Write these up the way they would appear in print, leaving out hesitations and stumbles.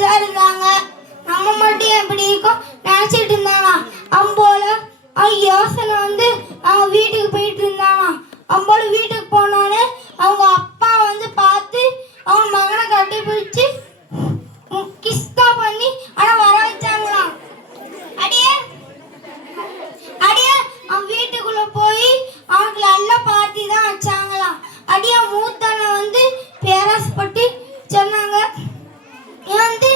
அப்படிதான் இருந்தாங்க. நம்ம மட்டும் எப்படி இருக்கோம் நினைச்சிட்டு இருந்தாங்க. அம்போல யோசனை வந்து அவங்க வீட்டுக்கு போயிட்டு இருந்தாங்க. அம்போல வீட்டுக்கு போனோடனே அவங்க அப்பா வந்து பார்த்து அவங்க மகனை கட்டி பிடிச்சி கிஸ்தா பண்ணி ஆனா வர வச்சாங்களாம். அடியே அடியே அவன் வீட்டுக்குள்ள போய் அவனுக்கு நல்ல பார்ட்டி தான் வச்சாங்களாம். அடியே மூத்தனை வந்து பேராசப்பட்டு சொன்னாங்க, இவன் வந்து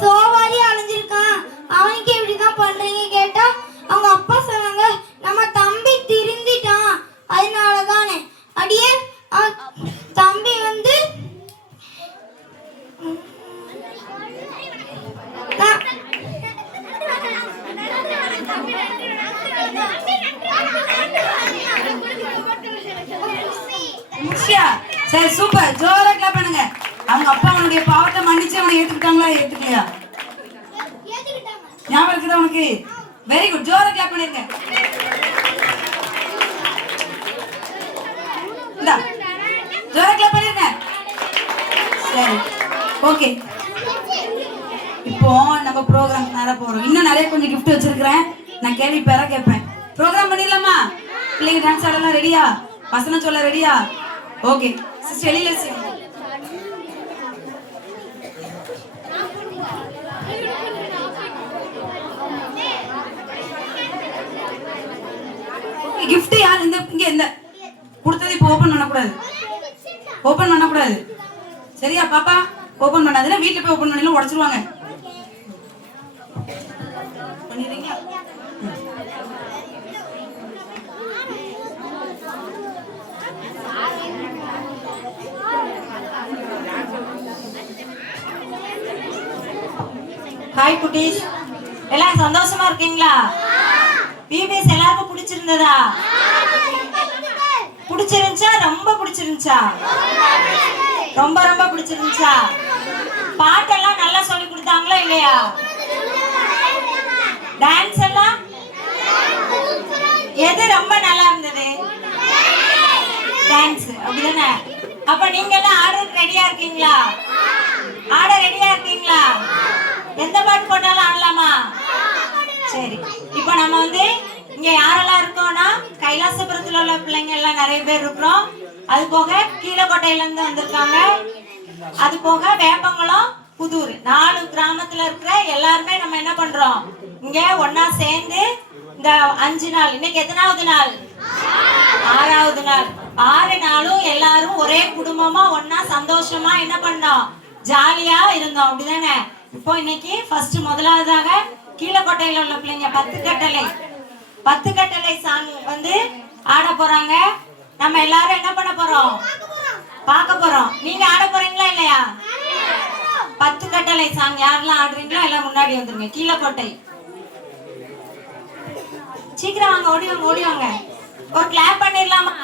சோவாரி அலைஞ்சிருக்கான், அவனுக்கு இப்படிதான் பண்றீங்க கேட்டா அவங்க அப்பா சொன்னாங்க, நம்ம தம்பி திருந்திட்டான் அதனாலதானே. அடியே தம்பி வந்து சரி சூப்பர், ஜோரா கிளாப் பண்ணுங்க. அவங்க அப்பா அவனுடைய பாவத்தை மன்னிச்சு அவனை ஏத்துக்கிட்டாங்களா ஏத்துக்கலையா? ஞாபகம் இருக்குதா உனக்கு? வெரி குட், ஜோரா கிளாப் பண்ணிருங்க. இந்தா ஜோரா கிளாப் பண்ணிருங்க. சரி ஓகே, இப்போ நம்ம ப்ரோக்ராம் நட போறோம். இன்னும் நிறைய கொஞ்சம் கிஃப்ட் வச்சிருக்கிறேன், நான் கேள்வி பெற கேட்பேன். ப்ரோக்ராம் பண்ணிடலாமா? பிள்ளைங்க டான்ஸ் ஆடலாம் ரெடியா? வசனம் சொல்ல ரெடியா? ஓகே சிஸ்டர் வெளியில கிஃப்ட் யார்? இந்த இங்க இந்த கொடுத்தது இப்போ ஓபன் பண்ணக்கூடாது, ஓபன் பண்ணக்கூடாது சரியா பாப்பா? ஓபன் பண்ணாதுன்னா வீட்டுல போய் ஓபன் பண்ணலாம், உடைச்சிருவாங்க. பண்ணிடுறீங்களா? ஹாய் குட்டீஸ், எல்லாம் சந்தோஷமா இருக்கீங்களா? பிபிஎஸ் எல்லாருக்கும் பிடிச்சிருந்ததா? பிடிச்சிருந்துச்சா? ரொம்ப பிடிச்சிருந்துச்சா? ரொம்ப ரொம்ப பிடிச்சிருந்துச்சா? பாட்டெல்லாம் நல்லா சொல்லி கொடுத்தாங்களா இல்லையா? டான்ஸ் எல்லாம் எது ரொம்ப நல்லா இருந்தது? டான்ஸ், அப்படிதானே? அப்ப நீங்க எல்லாம் ஆர்டருக்கு ரெடியா இருக்கீங்களா? ஆட ரெடியா இருக்கீங்களா? எந்த பாட்டு போட்டாலும் ஆடலாமா? சரி, இப்போ நம்ம வந்து இங்க யாரெல்லாம் இருக்கோம்னா கைலாசபுரத்துல உள்ள பிள்ளைங்க எல்லாம் நிறைய பேர் இருக்கிறோம். அது போக கீழக்கோட்டையில இருந்து வந்திருக்காங்க. அது போக வேப்பங்குளம், புதூர் 4 கிராமத்துல இருக்கிற எல்லாருமே நம்ம என்ன பண்றோம், இங்க ஒன்னா சேர்ந்து இந்த 5 நாள், இன்னைக்கு எத்தனாவது நாள்? 6வது நாள். 6 நாளும் எல்லாரும் ஒரே குடும்பமா ஒன்னா சந்தோஷமா என்ன பண்ணோம், ஜாலியா இருந்தோம், அப்படிதானே? இப்போ இன்னைக்கு ஃபர்ஸ்ட் முதலாவதாக கீழக்கோட்டையில உள்ள பிள்ளைங்க 10 கட்டளை சாங் வந்து ஆட போறாங்க. நம்ம எல்லாரும் என்ன பண்ண போறோம், பார்க்க போறோம். நீங்க ஆட போறீங்களா இல்லையா? 10 கட்டளை சாங் யாரெல்லாம் ஆடுறீங்களோ எல்லாம் முன்னாடி வந்துருங்க. கீழக்கோட்டை சீக்கிரம் வாங்க, ஓடி வாங்க, ஓடி வாங்க. ஒரு கிளாப் பண்ணிடலாமா?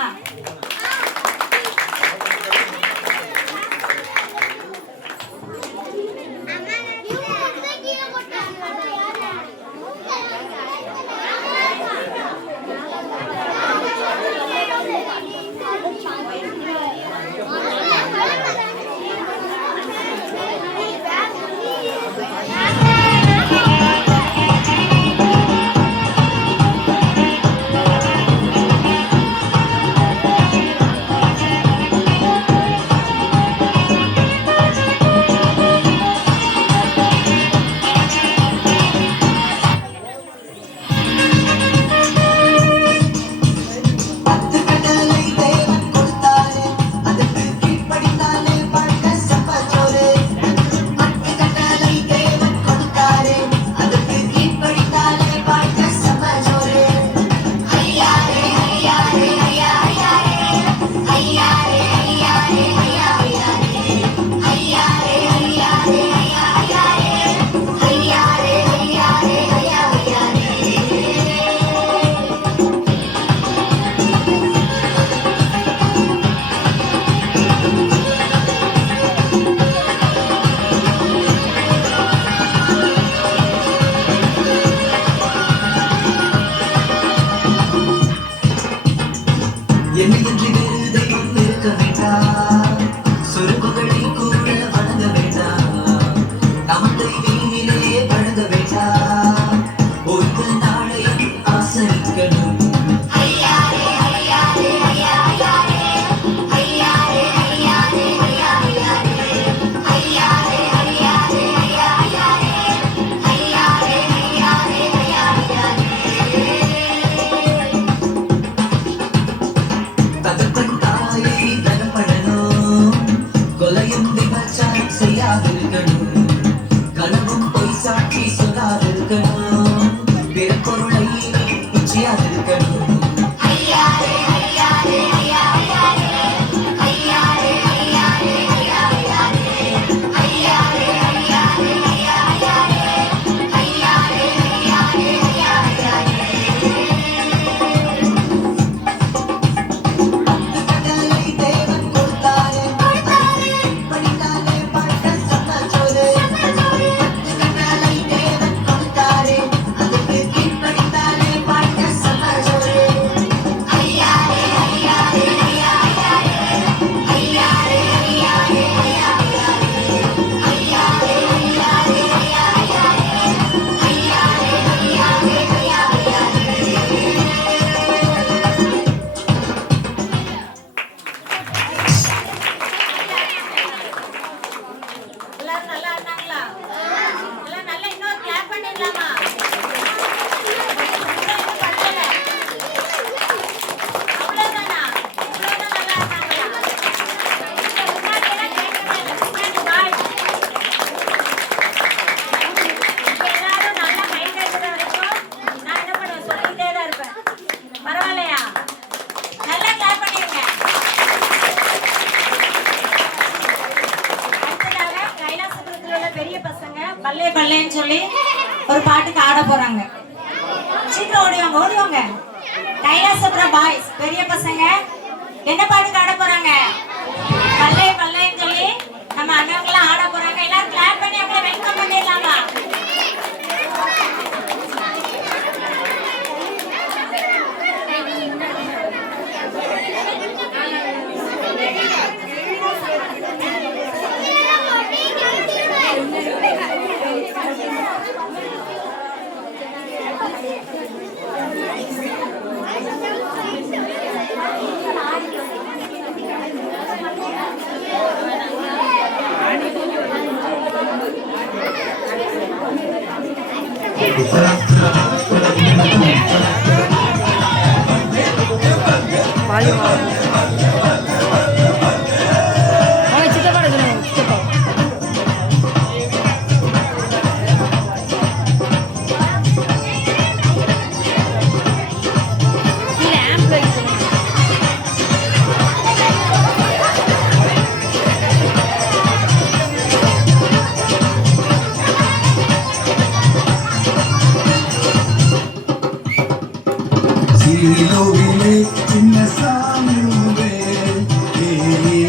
எல்லாரும் நல்லா இருந்தாங்களா? எல்லாம் நல்லா இன்னொரு கிளாப் பண்ணிடலாமா? அவ்வளவுதானா? இவ்வளவுதான் நல்லா இருந்தாங்களா? முன்னாடி எல்லாம் கேட்கவே இல்லை. முன்னாடி பாய். இப்ப எல்லாரும் நல்லா கை தட்டுற வரைக்கும் நான் என்ன பண்ணுவேன், சொல்லிக்கிட்டே தான் இருப்பேன். பரவாயில்லையா? நல்லா கிளாப் பண்ணிருங்க. அடுத்ததாக கைலாசபுரத்தில் உள்ள பெரிய பசங்க பல்லே பல்லேன்னு சொல்லி ஒரு பாட்டுக்கு ஆட போறாங்க. சீக்கிரம் ஓடிவாங்க ஓடிவாங்க. கைலாசபுரம் பாய்ஸ் பெரிய பசங்க என்ன பாட்டுக்கு ஆட போறாங்க? பல்லே பல்லேன்னு சொல்லி நம்ம அண்ணவங்களாம் ஆட போறாங்க. எல்லாரும் கிளாப் பண்ணி அவங்கள வெல்கம் பண்ணிடலாமா? சீலோவிலே சின்ன சாமியுவே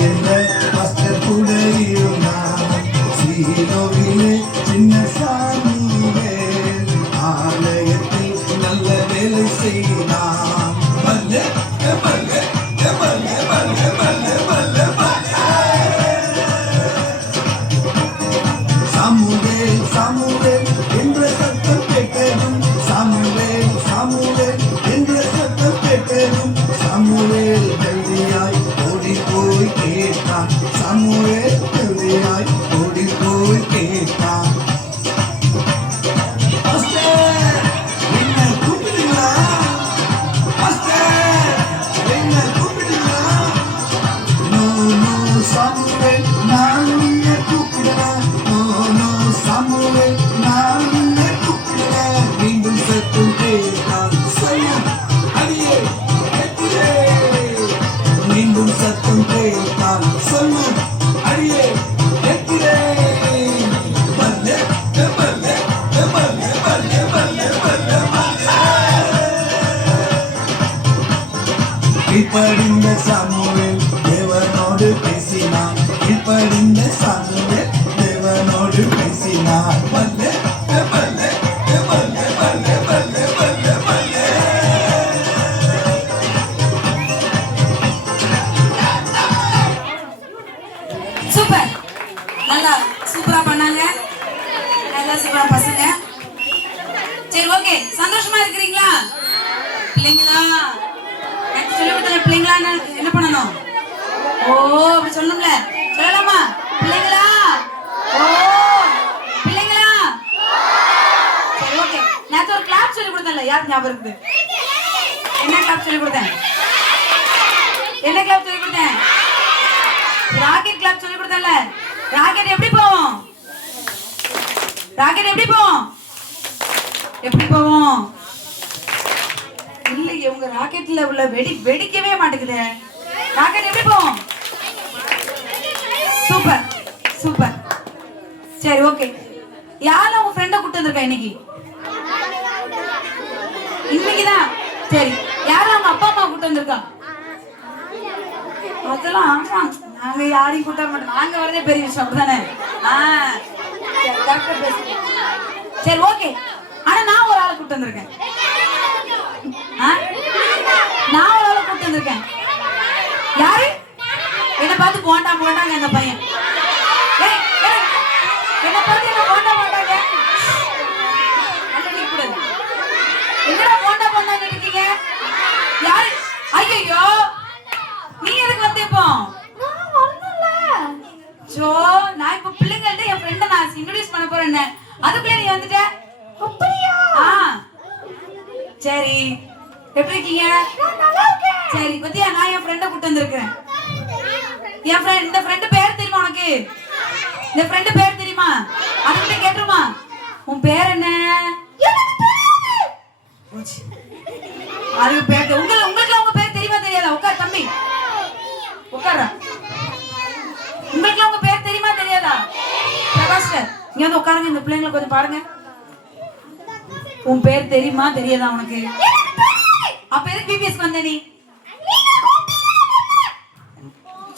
என்ற பஸ்டர் கூட இருந்தான். சீலோவிலே சின்ன சாமியுவே ஆலயத்தில் நல்ல வேலை செய்தான். மல்ல மல்ல மல்ல மல்ல மல்ல மல்ல சாமுவேல் சாமுவேல் என்ற சத்தம் கேட்டதும் சாமுவேல் சாமுவேல் என்ற சத்தம் கேட்டதும் சாமுவேல் ஜல்தியாய் ஓடி போய் கேட்டான். சாமுவேல் ஜல்தியாய் ஓடி போய் கேட்டான். மாஸ்டர் என்ன கூப்பிடுங்களா? மாஸ்டர் என்ன கூப்பிடுங்களா? நோ நோ சாமுவேல் நான் உன்னை கூப்பிடுறேன். நோ நோ சாமுவேல் நான் உன்னை கூப்பிடுறேன். மீண்டும் சத்தம் கேட்டான். சொல்லும் அடியே கேட்கிறே. மீண்டும் சத்தம் கேட்டான். சொல்லும் அடியே கேட்கிறே. மல்ல மல்ல மல்ல மல்ல மல்ல மல்ல மல்ல கீழ்ப்படிந்த சாமுவேல் தேவனோடு பேசினான். கீழ்ப்படிந்த சாமுவேல் தேவனோடு பேசினான். மல்ல மல்ல மல்ல மல்ல மல்ல மல்ல மல்ல சூப்பர். நல்லா சூப்பரா பண்ணாங்க. நல்லா சூப்பரா பசங்க. சரி ஓகே, சந்தோஷமா இருக்கிறீங்களா பிள்ளைங்களா? எனக்கு சொல்லி கொடுத்த பிள்ளைங்களா என்ன பண்ணணும்? ஓ அப்படி சொல்லணும்ல, சொல்லலாமா? பிள்ளைங்களா ஓ பிள்ளைங்களா. சரி ஓகே, நேத்து ஒரு கிளாப் சொல்லி கொடுத்தேன்ல, யார் ஞாபகம் இருக்குது? என்ன கிளாப் சொல்லி கொடுத்தேன்? என்ன கிளாப் சொல்லி கொடுத்தேன்? ராக்கெட் கிளாப் சொல்லி கொடுத்தேன்ல. ராக்கெட் எப்படி போவோம்? ராக்கெட் எப்படி போவோம்? எப்படி போவோம்? இல்ல இவங்க ராக்கெட்ல உள்ள வெடிக்கவே மாட்டேங்குது. ராக்கெட் எப்படி போவோம்? Super super. சரி ஓகே, யாரும் உங்க ஃப்ரெண்ட கூட்டு வந்திருக்கா இன்னைக்கு? இன்னைக்குதான். சரி, யாரும் அவங்க அப்பா அம்மா கூட்டு வந்திருக்கா? அதெல்லாம் ஆமா, நாங்க யாரையும் கூட்ட மாட்டோம். நாங்க வரதே பெரிய விஷயம், அப்படிதானே? சரி ஓகே, ஆனா நான் ஒரு ஆளை கூட்டு வந்திருக்கேன். நான் ஒரு ஆளை கூட்டு வந்திருக்கேன். யாரு? என்ன பார்த்து போண்டா போண்டாங்க அந்த பையன். என்ன பார்த்து என்ன போண்டா போண்டாங்க? என்னடா போண்டா போண்டாங்க இருக்கீங்க? யாரு? ஐயோ, நீ எதுக்கு வந்து இப்போ? நான் வரல. ஜோ, நான் இப்ப பிள்ளைங்கள்ட்ட என் ஃப்ரெண்ட இன்ட்ரோடியூஸ் பண்ண போறேன். அதுக்குள்ள நீ வந்துட்ட. அப்படியா? சரி, எப்படி இருக்கீங்க? சரி, பத்தியா நான் என் ஃப்ரெண்ட கூட்டி வந்திருக்கேன். என் ஃப்ரெண்ட், இந்த ஃப்ரெண்ட் பேர் தெரியுமா உனக்கு? இந்த ஃப்ரெண்ட் பேர் தெரியுமா? அதுக்கிட்ட கேட்டுருமா? உன் பேர் என்ன? அதுக்கு பேர் உங்களுக்கு உங்க பேர் தெரியுமா தெரியாதா? உட்கார் தம்பி, உட்கார. உங்களுக்கு உங்க பேர் தெரியுமா தெரியாதா? பிரகாஷ், இங்க வந்து உட்காருங்க. இந்த பிள்ளைங்களை கொஞ்சம் பாருங்க. உன் பேர் தெரியுமா தெரியாதா உனக்கு? அப்ப எதுக்கு பிபிஎஸ் வந்த நீ?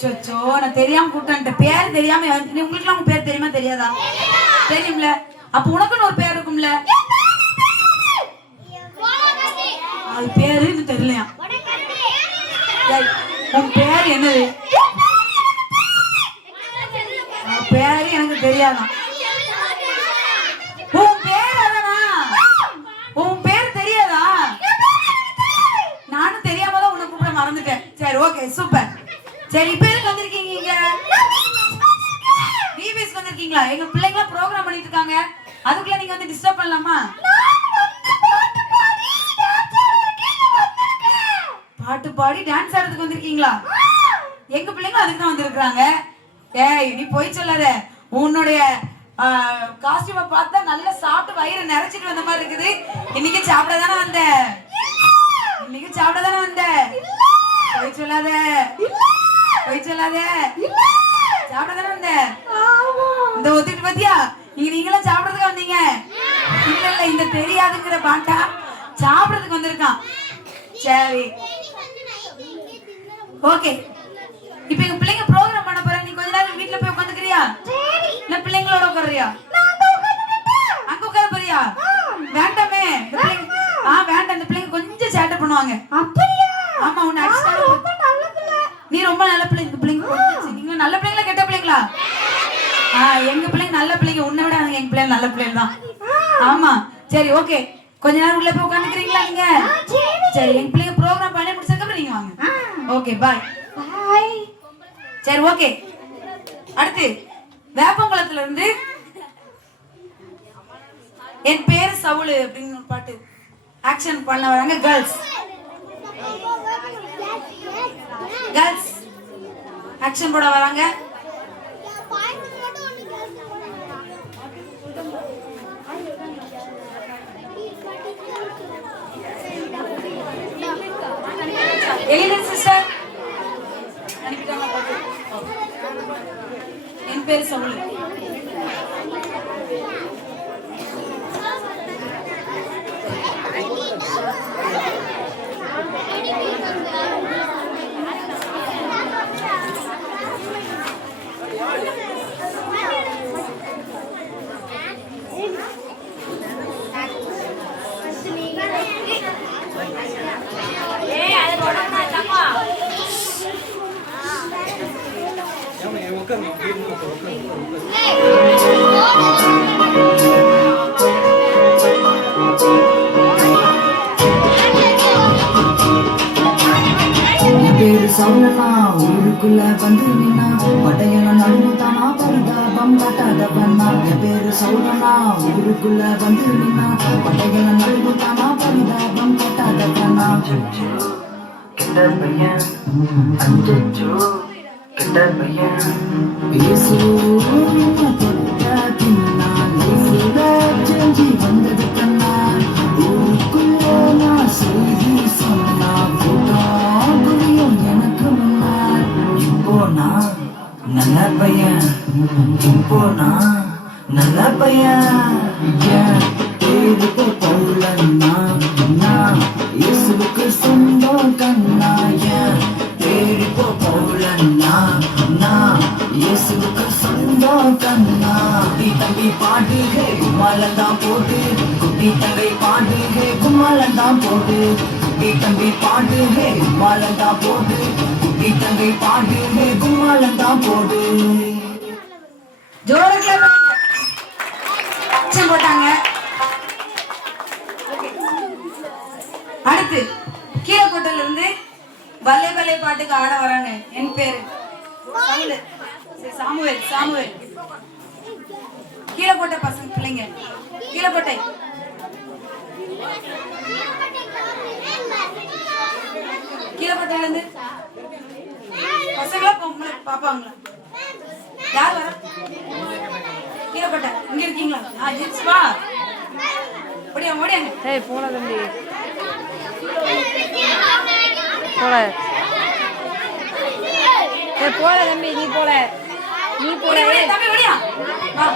சொச்சோ, நான் தெரியாம கூப்பிட்டேன். பேர் தெரியாம உங்களுக்கு உங்க பேர் தெரியுமா தெரியாதா? தெரியும்ல. அப்ப உனக்குன்னு ஒரு பேர் இருக்கும்ல. அது பேரு இன்னும் தெரியலையா? உன் பேர் என்னது? பேரு எனக்கு தெரியாதான். உன் பேர் அதானா? உன் பேர் தெரியாதா? நானும் தெரியாம தான் உன்னை கூப்பிட மறந்துட்டேன். சரி, ஓகே, சூப்பர். சரி, இப்ப எதுக்கு வந்திருக்கீங்க இங்க? விபிஎஸ்க்கு வந்திருக்கீங்களா? எங்க பிள்ளைங்க ப்ரோக்ராம் பண்ணிட்டு இருக்காங்க. அதுக்குள்ள நீங்க வந்து டிஸ்டர்ப் பண்ணலாமா? பாட்டு பாடி டான்ஸ் ஆடுறதுக்கு வந்திருக்கீங்களா? எங்க பிள்ளைங்க அதுக்கு தான் வந்திருக்காங்க. ஏய், நீ போய் சொல்லாத. உன்னுடைய காஸ்டியூமை பார்த்தா நல்லா சாப்பிட்டு வயிறு நிறைச்சிட்டு வந்த மாதிரி இருக்குது. இன்னைக்கு சாப்பிட தானே வந்த? இன்னைக்கு சாப்பிட தானே வந்த? போய் சொல்லாத, போய் சொல்லாத. சாப்பிட தானே வந்த? இந்த ஒத்துட்டு பத்தியா? இங்க நீங்களும் சாப்பிடறதுக்கு வந்தீங்க? இல்ல இல்ல, இந்த தெரியாதுங்கிற பாட்டா சாப்பிடறதுக்கு வந்திருக்கான். சரி, ஓகே. இப்ப எங்க பிள்ளைங்க ப்ரோக்ராம் பண்ண போறாங்க. நீ கொஞ்ச நேரம் வீட்ல போய் உட்காந்துக்கிறியா? இல்ல பிள்ளைங்களோட உட்காருறியா? அங்க உட்கார போறியா? வேண்டாமே. வேண்டாம். இந்த பிள்ளைங்க கொஞ்சம் சேட்டை பண்ணுவாங்க. அப்படியா? ஆமா, உன்னை அடிச்சாலும் நீ ரொம்ப நல்ல பிள்ளை. இந்த பிள்ளைங்க கொஞ்சம் நீங்க நல்ல பிள்ளைங்களா கெட்ட பிள்ளைங்களா? எங்க பிள்ளைங்க நல்ல பிள்ளைங்க. உன்னை விட எங்க பிள்ளைங்க நல்ல பிள்ளைங்க தான். ஆமா, சரி, ஓகே. கொஞ்ச நேரம் உள்ள போய் உட்காந்துக்கிறீங்களா நீங்க? சரி, எங்க பிள்ளைங்க ப்ரோக்ராம் பண்ணி முடிச்சதுக்கு அப்புறம் நீங்க வாங்க. ஓகே, பாய். பாய். சரி, ஓகே. அடுத்து வேப்பங்குளத்துல இருந்து என் பேர் சவுளு அப்படின்னு ஒரு பாட்டு ஆக்ஷன் பண்ண வராங்க. கேர்ள்ஸ் கேர்ள்ஸ் ஆக்ஷன் போட வராங்க. எலிடன் சிஸ்டர் அனுப்பிட்டாங்க பாட்டு. என் பேர் சவுளு. பேரு சவுலனா ஊருக்குள்ள வந்து நின்னா பட்டையெல்லாம் நடுமுத்தானா பரிதாபம் காட்டாத பண்ணா. என் பேரு சவுலனா ஊருக்குள்ள வந்து நின்னா பட்டையெல்லாம் நடுமுத்தானா பரிதாபம் காட்டாத பண்ணா. கெட்ட பையன் அஞ்சோ கெட்ட பையன் இயேசு செஞ்சு வந்தது கண்ணா. ஊருக்குள்ள நான் செய்தி சொன்னா புரியும் எனக்கு முன்னாள். இப்போ நான் நல்ல பையன், இப்போ நான் நல்ல பையன். பேருக்கு பவுலன்னா நான் இயேசுவுக்கு சொந்தம் கண்ணா. பேருக்கு பவுலன்னா நான் இயேசுவுக்கு சொந்தம் கண்ணா. குட்டி தம்பி பாடுகே கும்மாலந்தான் போட்டு, குட்டி தங்கை பாடுகே கும்மாலந்தான் போட்டு, குட்டி தம்பி பாடுகே கும்மாலந்தான் போட்டு, குட்டி தங்கை பாடுகே கும்மாலந்தான் போட்டு. ஜோரா போட்டாங்க. அடுத்து கீழக்கோட்டையில இருந்து பல்லே பல்லே பாட்டுக்கு ஆட வராங்க. என் பேரு சாமுவேல். சாமுவேல் கீழக்கோட்டை பசங்க பிள்ளைங்க, கீழக்கோட்டை. கீழக்கோட்டையில இருந்து பசங்களா பொம்பளை பாப்பாங்களா? யார் வர? கீழக்கோட்டை இங்க இருக்கீங்களா? ஜென்ஸ் வா, ஓடியாங்க ஓடியாங்க. ஏய் போல தம்பி போல. ஏய் போல தம்பி, நீ போல தம்பி ஓடியா வா.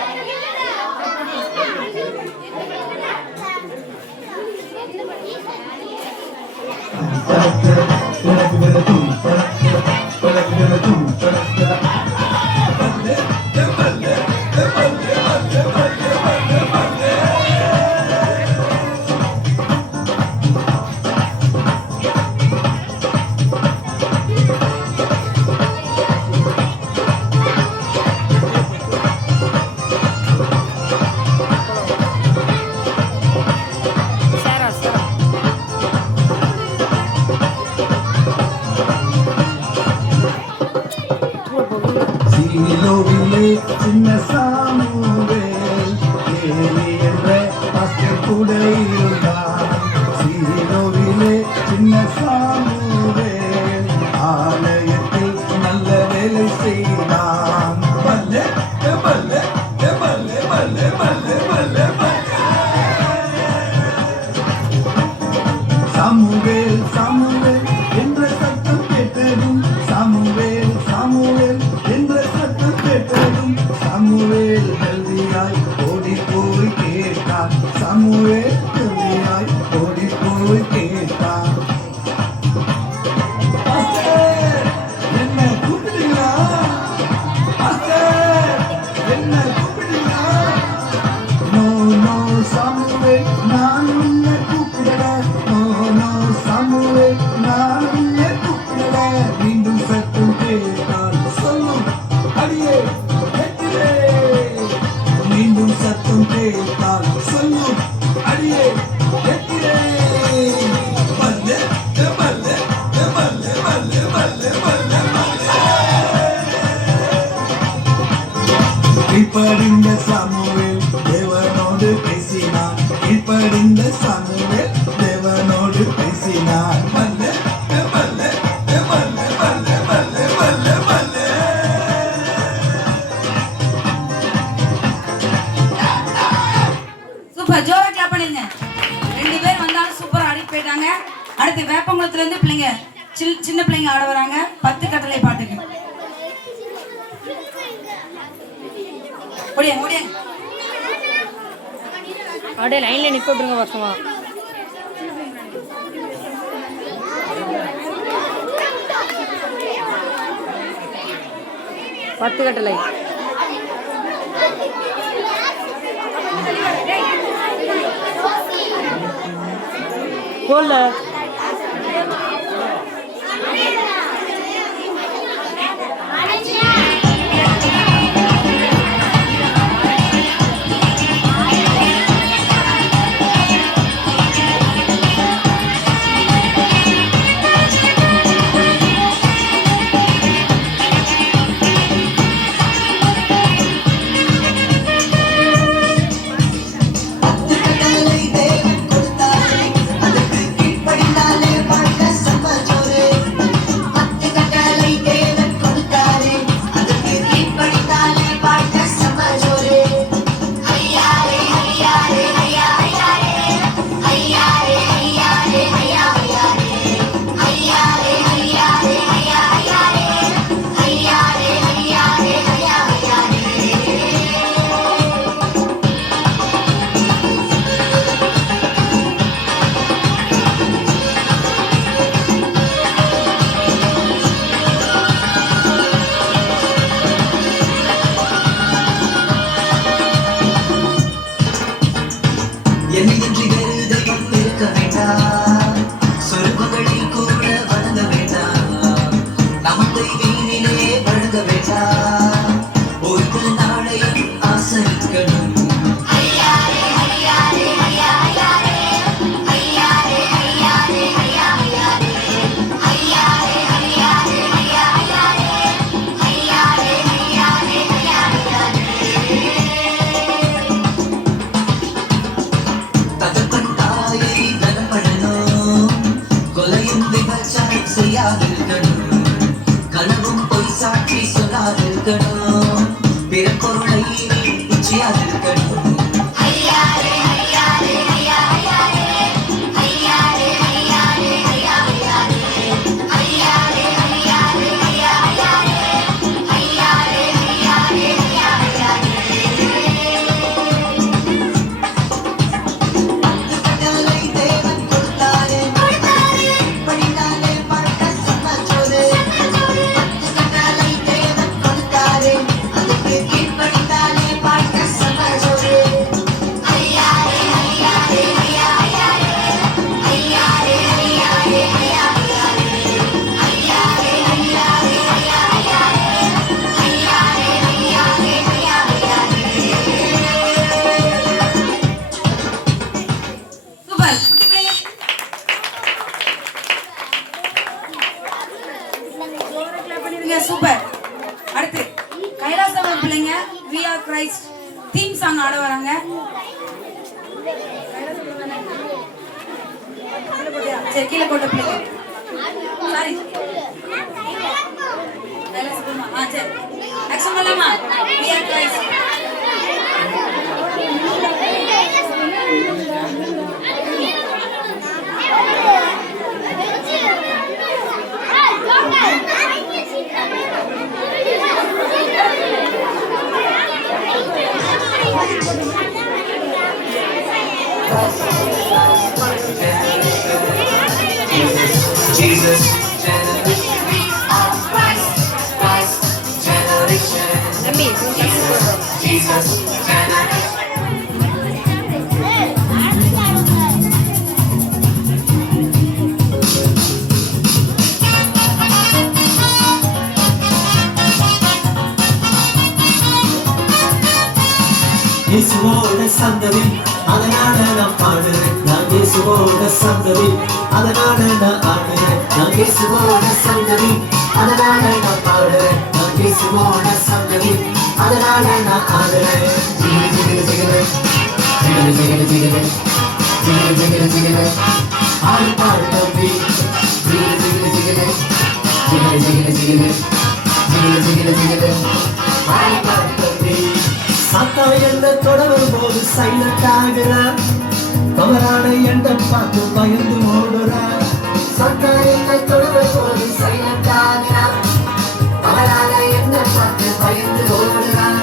சீலோவிலே சின்ன சாமுவேல் ஏலி என்ற பாஸ்டர் கூட இருந்தார். சீலோவிலே சின்ன சாமுவேல் ஆலயத்தில் நல்ல வேலை செய்தான். பல்லே பல்லே பல்லே பல்லே பல்லே பல்லே சாமுவேல் சாமுவேல் என்ற சத்தம் கேட்டதும், சாமுவேல் சாமுவேல் என்ற சத்தம் கேட்டதும் சாமுவேல் கல்வியாய் ஓடி போய் கேட்டான். சாமுவேல் கல்வியாய் ஓடி போய் கேட்டான். பாஸ்டர், என்ன கூப்பிட்டீங்களா? பாஸ்டர், என்ன கூப்பிட்டீங்களா? நோ நோ சாமுவேல், நான் உன்னை கூப்பிடல. நோ நோ சாமுவேல், நான் உன்னை கூப்பிடல. மீண்டும் சத்தம் கேட்டால் சொல்லும் அடியே வெற்றிலே. மீண்டும் சத்தம் கேட்டால் சொல்லும் அடியே வெற்றிலே. பல்லே பல்லே பல்லே பல்லே பல்லே பல்லே இப்படிந்த சாமுவேல் தேவனோடு பேசினான். இப்படிந்த சாமுவேல் தேவனோடு பேசினான். பல்லே பல்லே பல்லே பல்லே பல்லே பல்லே பல்லே. சூப்பர், ஜோரா கிளாப் பண்ணிருங்க. 2 பேர் வந்தாலும் சூப்பரா ஆடி போயிட்டாங்க. அடுத்து வேப்பங்குளத்துல இருந்து பிள்ளைங்க சின்ன பிள்ளைங்க ஆட வராங்க 10 கட்டளை பாட்டுக்கு. ஓடியாங்க ஓடியாங்க. அப்படியே லைன்ல நிக்க விட்டுருங்க பசமா. பத்து கட்டளை போல. வாங்க. சரி கீழே போட்ட பிள்ளைங்க சாரி சரி ஆக்ஷன் பண்ணலாமா? We are twice. Jesus, generation, we are Christ, Christ, generation. தம்பி Jesus, generation. இயேசுவோட சந்ததி அதனால நான் பாடுறேன். நான் இயேசுவோட சந்ததி அதனால நான் ஆடுறேன். நான் இயேசுவோட சந்ததி அதனால நான் பாடுறேன். நான் இயேசுவோட சந்ததி அதனால நான் ஆடுறேன். ஜிகிரு ஜிகிரு ஜிகிரு ஜிகிரு ஜிகிரு ஜிகிரு ஜிகிரு ஜிகிரு ஜிகிரு ஆடி பாடு தம்பி. ஜிகிரு ஜிகிரு ஜிகிரு ஜிகிரு ஜிகிரு ஜிகிரு ஜிகிரு ஜிகிரு ஜிகிரு ஆடி பாடு தம்பி. சாத்தா என்ன தொடரும் போது சைலண்ட் ஆகிறான். தவறான எண்ணம் பார்த்து பயந்து ஓடுறான். சாத்தா என்ன தொடரும் போது சைலண்ட் ஆகிறான். தவறான எண்ணம் பார்த்து பயந்து ஓடுறான்.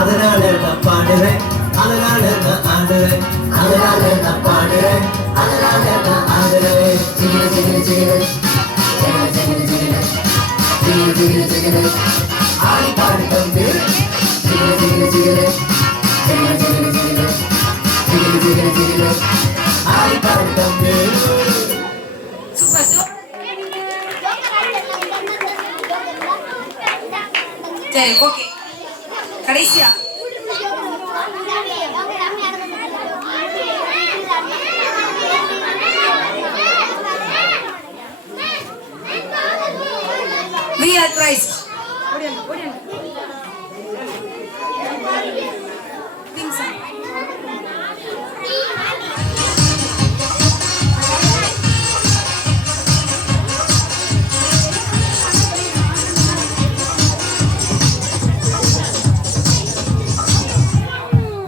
அதனால நான் பாடுறேன். அதனால நான் ஆடுறேன். அதனால நான் பாடுறேன். அதனால நான் ஆடுறேன். ஜிகிரு ஜிகிரு ஜிகிரு ஜிகிரு ஜிகிரு ஜிகிரு ஜிகிரு ஜிகிரு ஜிகிரு ஆடி பாடு தம்பி. ஜிகிரு ஜிகிரு ஜிகிரு ஜிகிரு ஜிகிரு ஜிகிரு ஜிகிரு ஜிகிரு ஜிகிரு ஆடி பாடு தம்பி. Super super. சரி ஓகே கடைசியா We are Christ. Think so.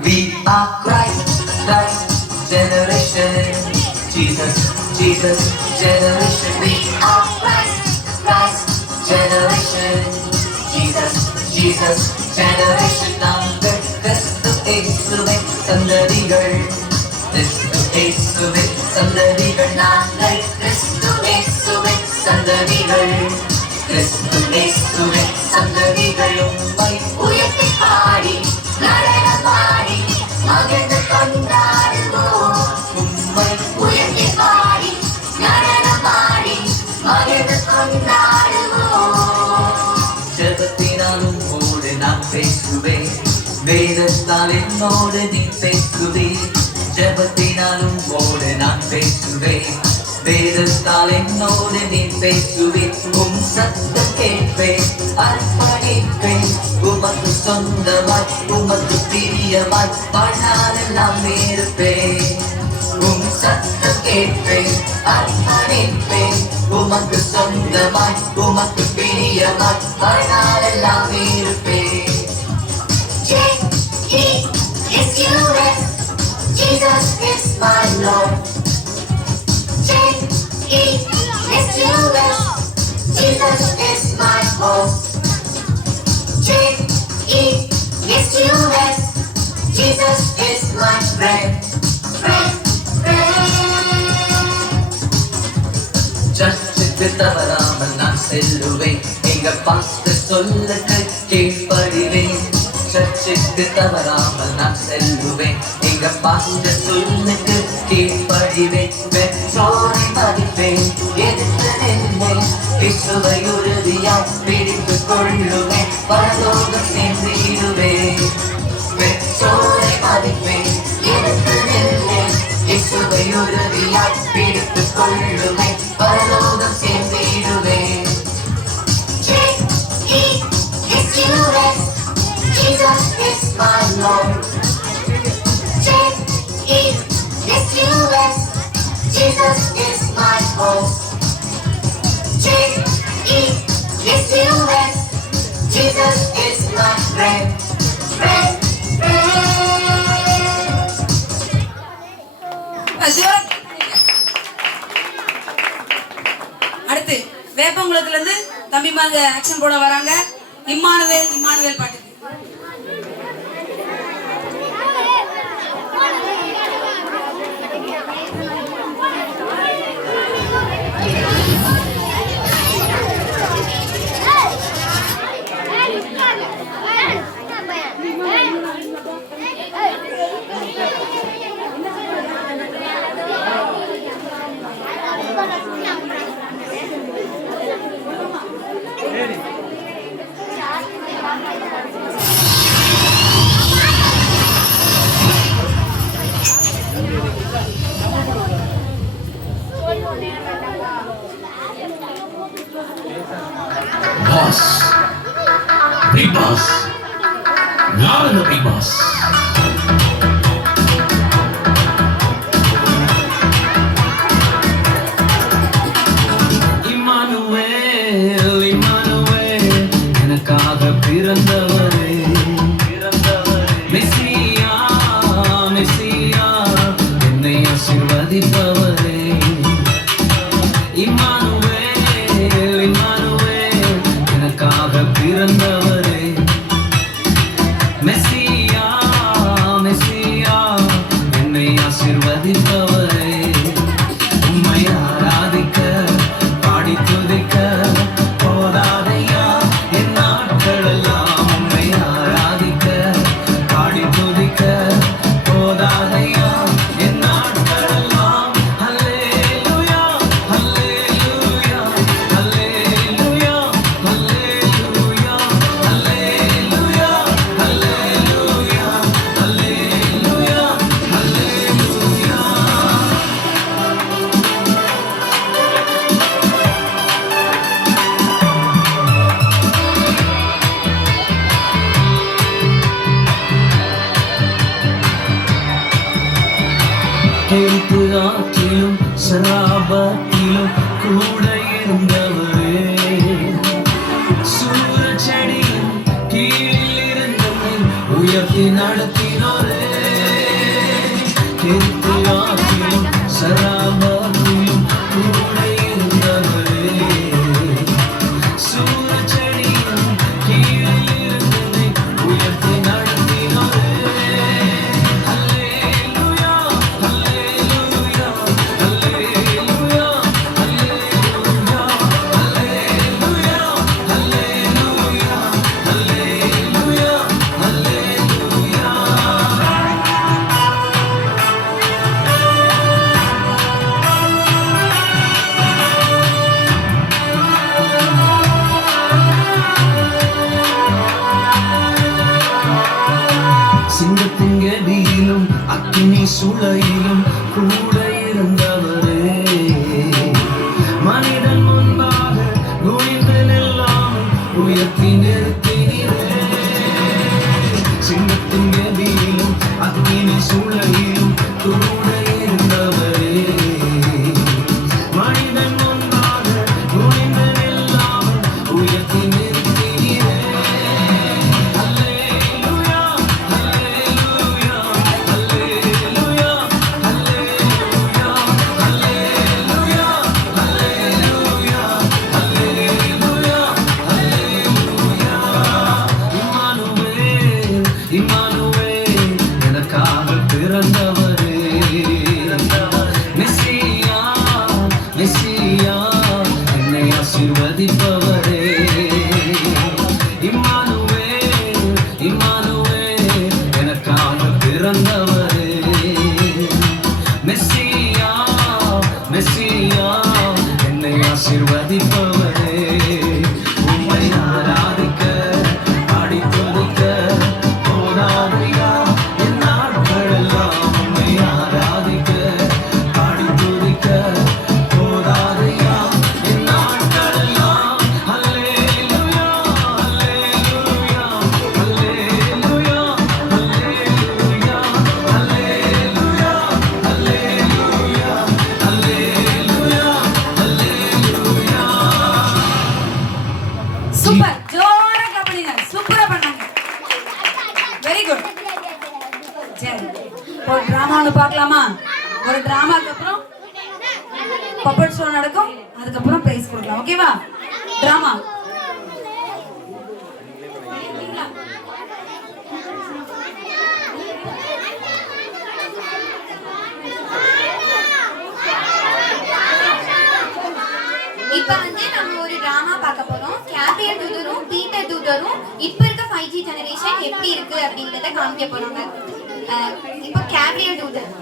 We are Christ, Christ generation. Jesus, Jesus generation. We are Christ, Christ generation. Jesus, Jesus generation. நாங்கள் கிறிஸ்து இயேசுவின் சந்ததிகள். கிறிஸ்து இயேசுவின் சந்ததிகள். நாங்கள் கிறிஸ்து இயேசுவின் சந்ததிகள். கிறிஸ்து இயேசுவின் சந்ததிகள். உம்மை உயர்த்தி பாடி நடனமாடி மகிழ்ந்து கொண்டாடுவோம். உம்மை உயர்த்தி பாடி நடனமாடி மகிழ்ந்து கொண்டாடுவோம். ஜெபத்தினாலும் ஓடு நான் பேசுவேன். வேதத்தால் என்னோடு நீ பேசுவே. ஜெபத்தினாலும் ஓடு நான் பேசுவேன். வேதத்தால் என்னோடு நீ பேசுவே. உம் சத்தம் கேட்பேன் அர்ப்பணிப்பேன். உமக்கு சொந்தமாய் உமக்கு பிரியமாய் வாழ்நாளெல்லாம் இருப்பேன். உம் சத்தம் கேட்பேன் அர்ப்பணிப்பேன். உமக்கு சொந்தமாய் உமக்கு பிரியமாய் வாழ்நாளெல்லாம் இருப்பேன். J-E-S-U-S Jesus is my Lord. J-E-S-U-S Jesus is my hope. J-E-S-U-S Jesus is my friend. சர்ச்சுக்கு தவறாமல் நான் செல்லுவேன். எங்க பாஸ்டர் சொல்லுக்கு கீழ்ப்படிவேன். சர்ச்சுக்கு தவறாமல் நான் செல்லுவேன். எங்க பாஸ்டர் சொல்லுக்கு கீழ்ப்படிவேன். பெற்றோரை மதிப்பேன். எதிர்த்து நின்றேன். இயேசுவை உறுதியாய் பிடித்துக் கொள்ளுவேன். பரலோகம் சென்றிடுவேன். பெற்றோரை மதிப்பேன். எதிர்த்து நின்றேன். இயேசுவை உறுதியாய் பிடித்துக் கொள்ளுவேன். பரலோகம் சென்றிடுவேன். J-E-S-U-S Jesus is my Lord. Jesus is my hope. J-E-S-U-S. Jesus is my friend. Friend, friend. அடுத்து வேப்பங்குளத்துல இருந்து தம்பிமாங்க ஆக்ஷன் போட வராங்க. இம்மானுவேல் இம்மானுவேல் பாட்டு. Boss. Big boss. Not in the big boss. Emmanuel, Emmanuel, எனக்காக பிறந்தவரே, மெசியா, மெசியா, என்னை ஆசீர்வதிப்பவரே. இம்மானுவேல், இம்மானுவேல், எனக்காக பிறந்தவரே, மெசியா, மெசியா, என்னை ஆசீர்வதிப்பவரே. உம்மை ஆராதிக்க பாடி துதிக்க போதாதையா என் நாட்களெல்லாம். உம்மை ஆராதிக்க பாடி துதிக்க போதாதையா என் நாட்களெல்லாம். அல்லேலூயா, அல்லேலூயா, அல்லேலூயா, அல்லேலூயா, அல்லேலூயா, அல்லேலூயா, அல்லேலூயா, அல்லேலூயா. கெடுத்து ஆற்றிலும் சராபத்திலும் கூட இருந்தவரே, சூரச்செடியின் கீழில் இருந்தவரை உயர்த்தி நடத்தினோரே. கெடுத்து ஆற்றிலும் சராபத்திலும் கூட இருந்தவரே, சூரச்செடியின் கீழில் இருந்தவரை உயர்த்தி நடத்தினோரே. அல்லேலூயா, அல்லேலூயா, அல்லேலூயா, அல்லேலூயா, அல்லேலூயா, அல்லேலூயா, அல்லேலூயா, அல்லேலூயா. சிங்கத்தின் கதியிலும் அக்கினி சூளையிலும் கூட இருந்தவரே, மனிதன் முன்பாக குனிந்து நில்லாமல் உயர்த்தி நிறுத்தினீரே. சிங்கத்தின் கதியிலும் அக்கினி சூளையிலும் கூட இருந்தவரே, மனிதன் முன்பாக குனிந்து நில்லாமல் உயர்த்தி நிறுத்தினீரே. அல்லேலூயா, அல்லேலூயா, அல்லேலூயா, அல்லேலூயா, அல்லேலூயா, அல்லேலூயா, அல்லேலூயா, அல்லேலூயா. இம்மானுவேல், இம்மானுவேல், எனக்காக பிறந்தவரே, மெசியா, மெசியா, என்னை ஆசீர்வதிப்பவரே. இம்மானுவேல், இம்மானுவேல், எனக்காக பிறந்தவரே, மெசியா, மெசியா, என்னை ஆசீர்வதிப்பவரே. உம்மை ஆராதிக்க பாடி துதிக்க போதாதையா என் நாட்களெல்லாம். உம்மை ஆராதிக்க பாடி துதிக்க போதாதையா என் நாட்களெல்லாம். அல்லேலூயா, அல்லேலூயா, அல்லேலூயா, அல்லேலூயா, ஒரு டிராமா ஒன்று பார்க்கலாமா? ஒரு டிராமாக்கு அப்புறம் பப்பட் ஷோ நடக்கும், அதுக்கப்புறம் பிரைஸ் கொடுக்கலாம். ஓகேவா? டிராமா இப்ப வந்து நம்ம ஒரு டிராமா பார்க்க போறோம். கேப்ரியல் டூதரும் பீட்டர் டூதரும் இப்ப இருக்க 5G ஜெனரேஷன் எப்படி இருக்கு அப்படின்றத காமிக்க போறாங்க. இப்போ கேப்ரியல் டூதர்.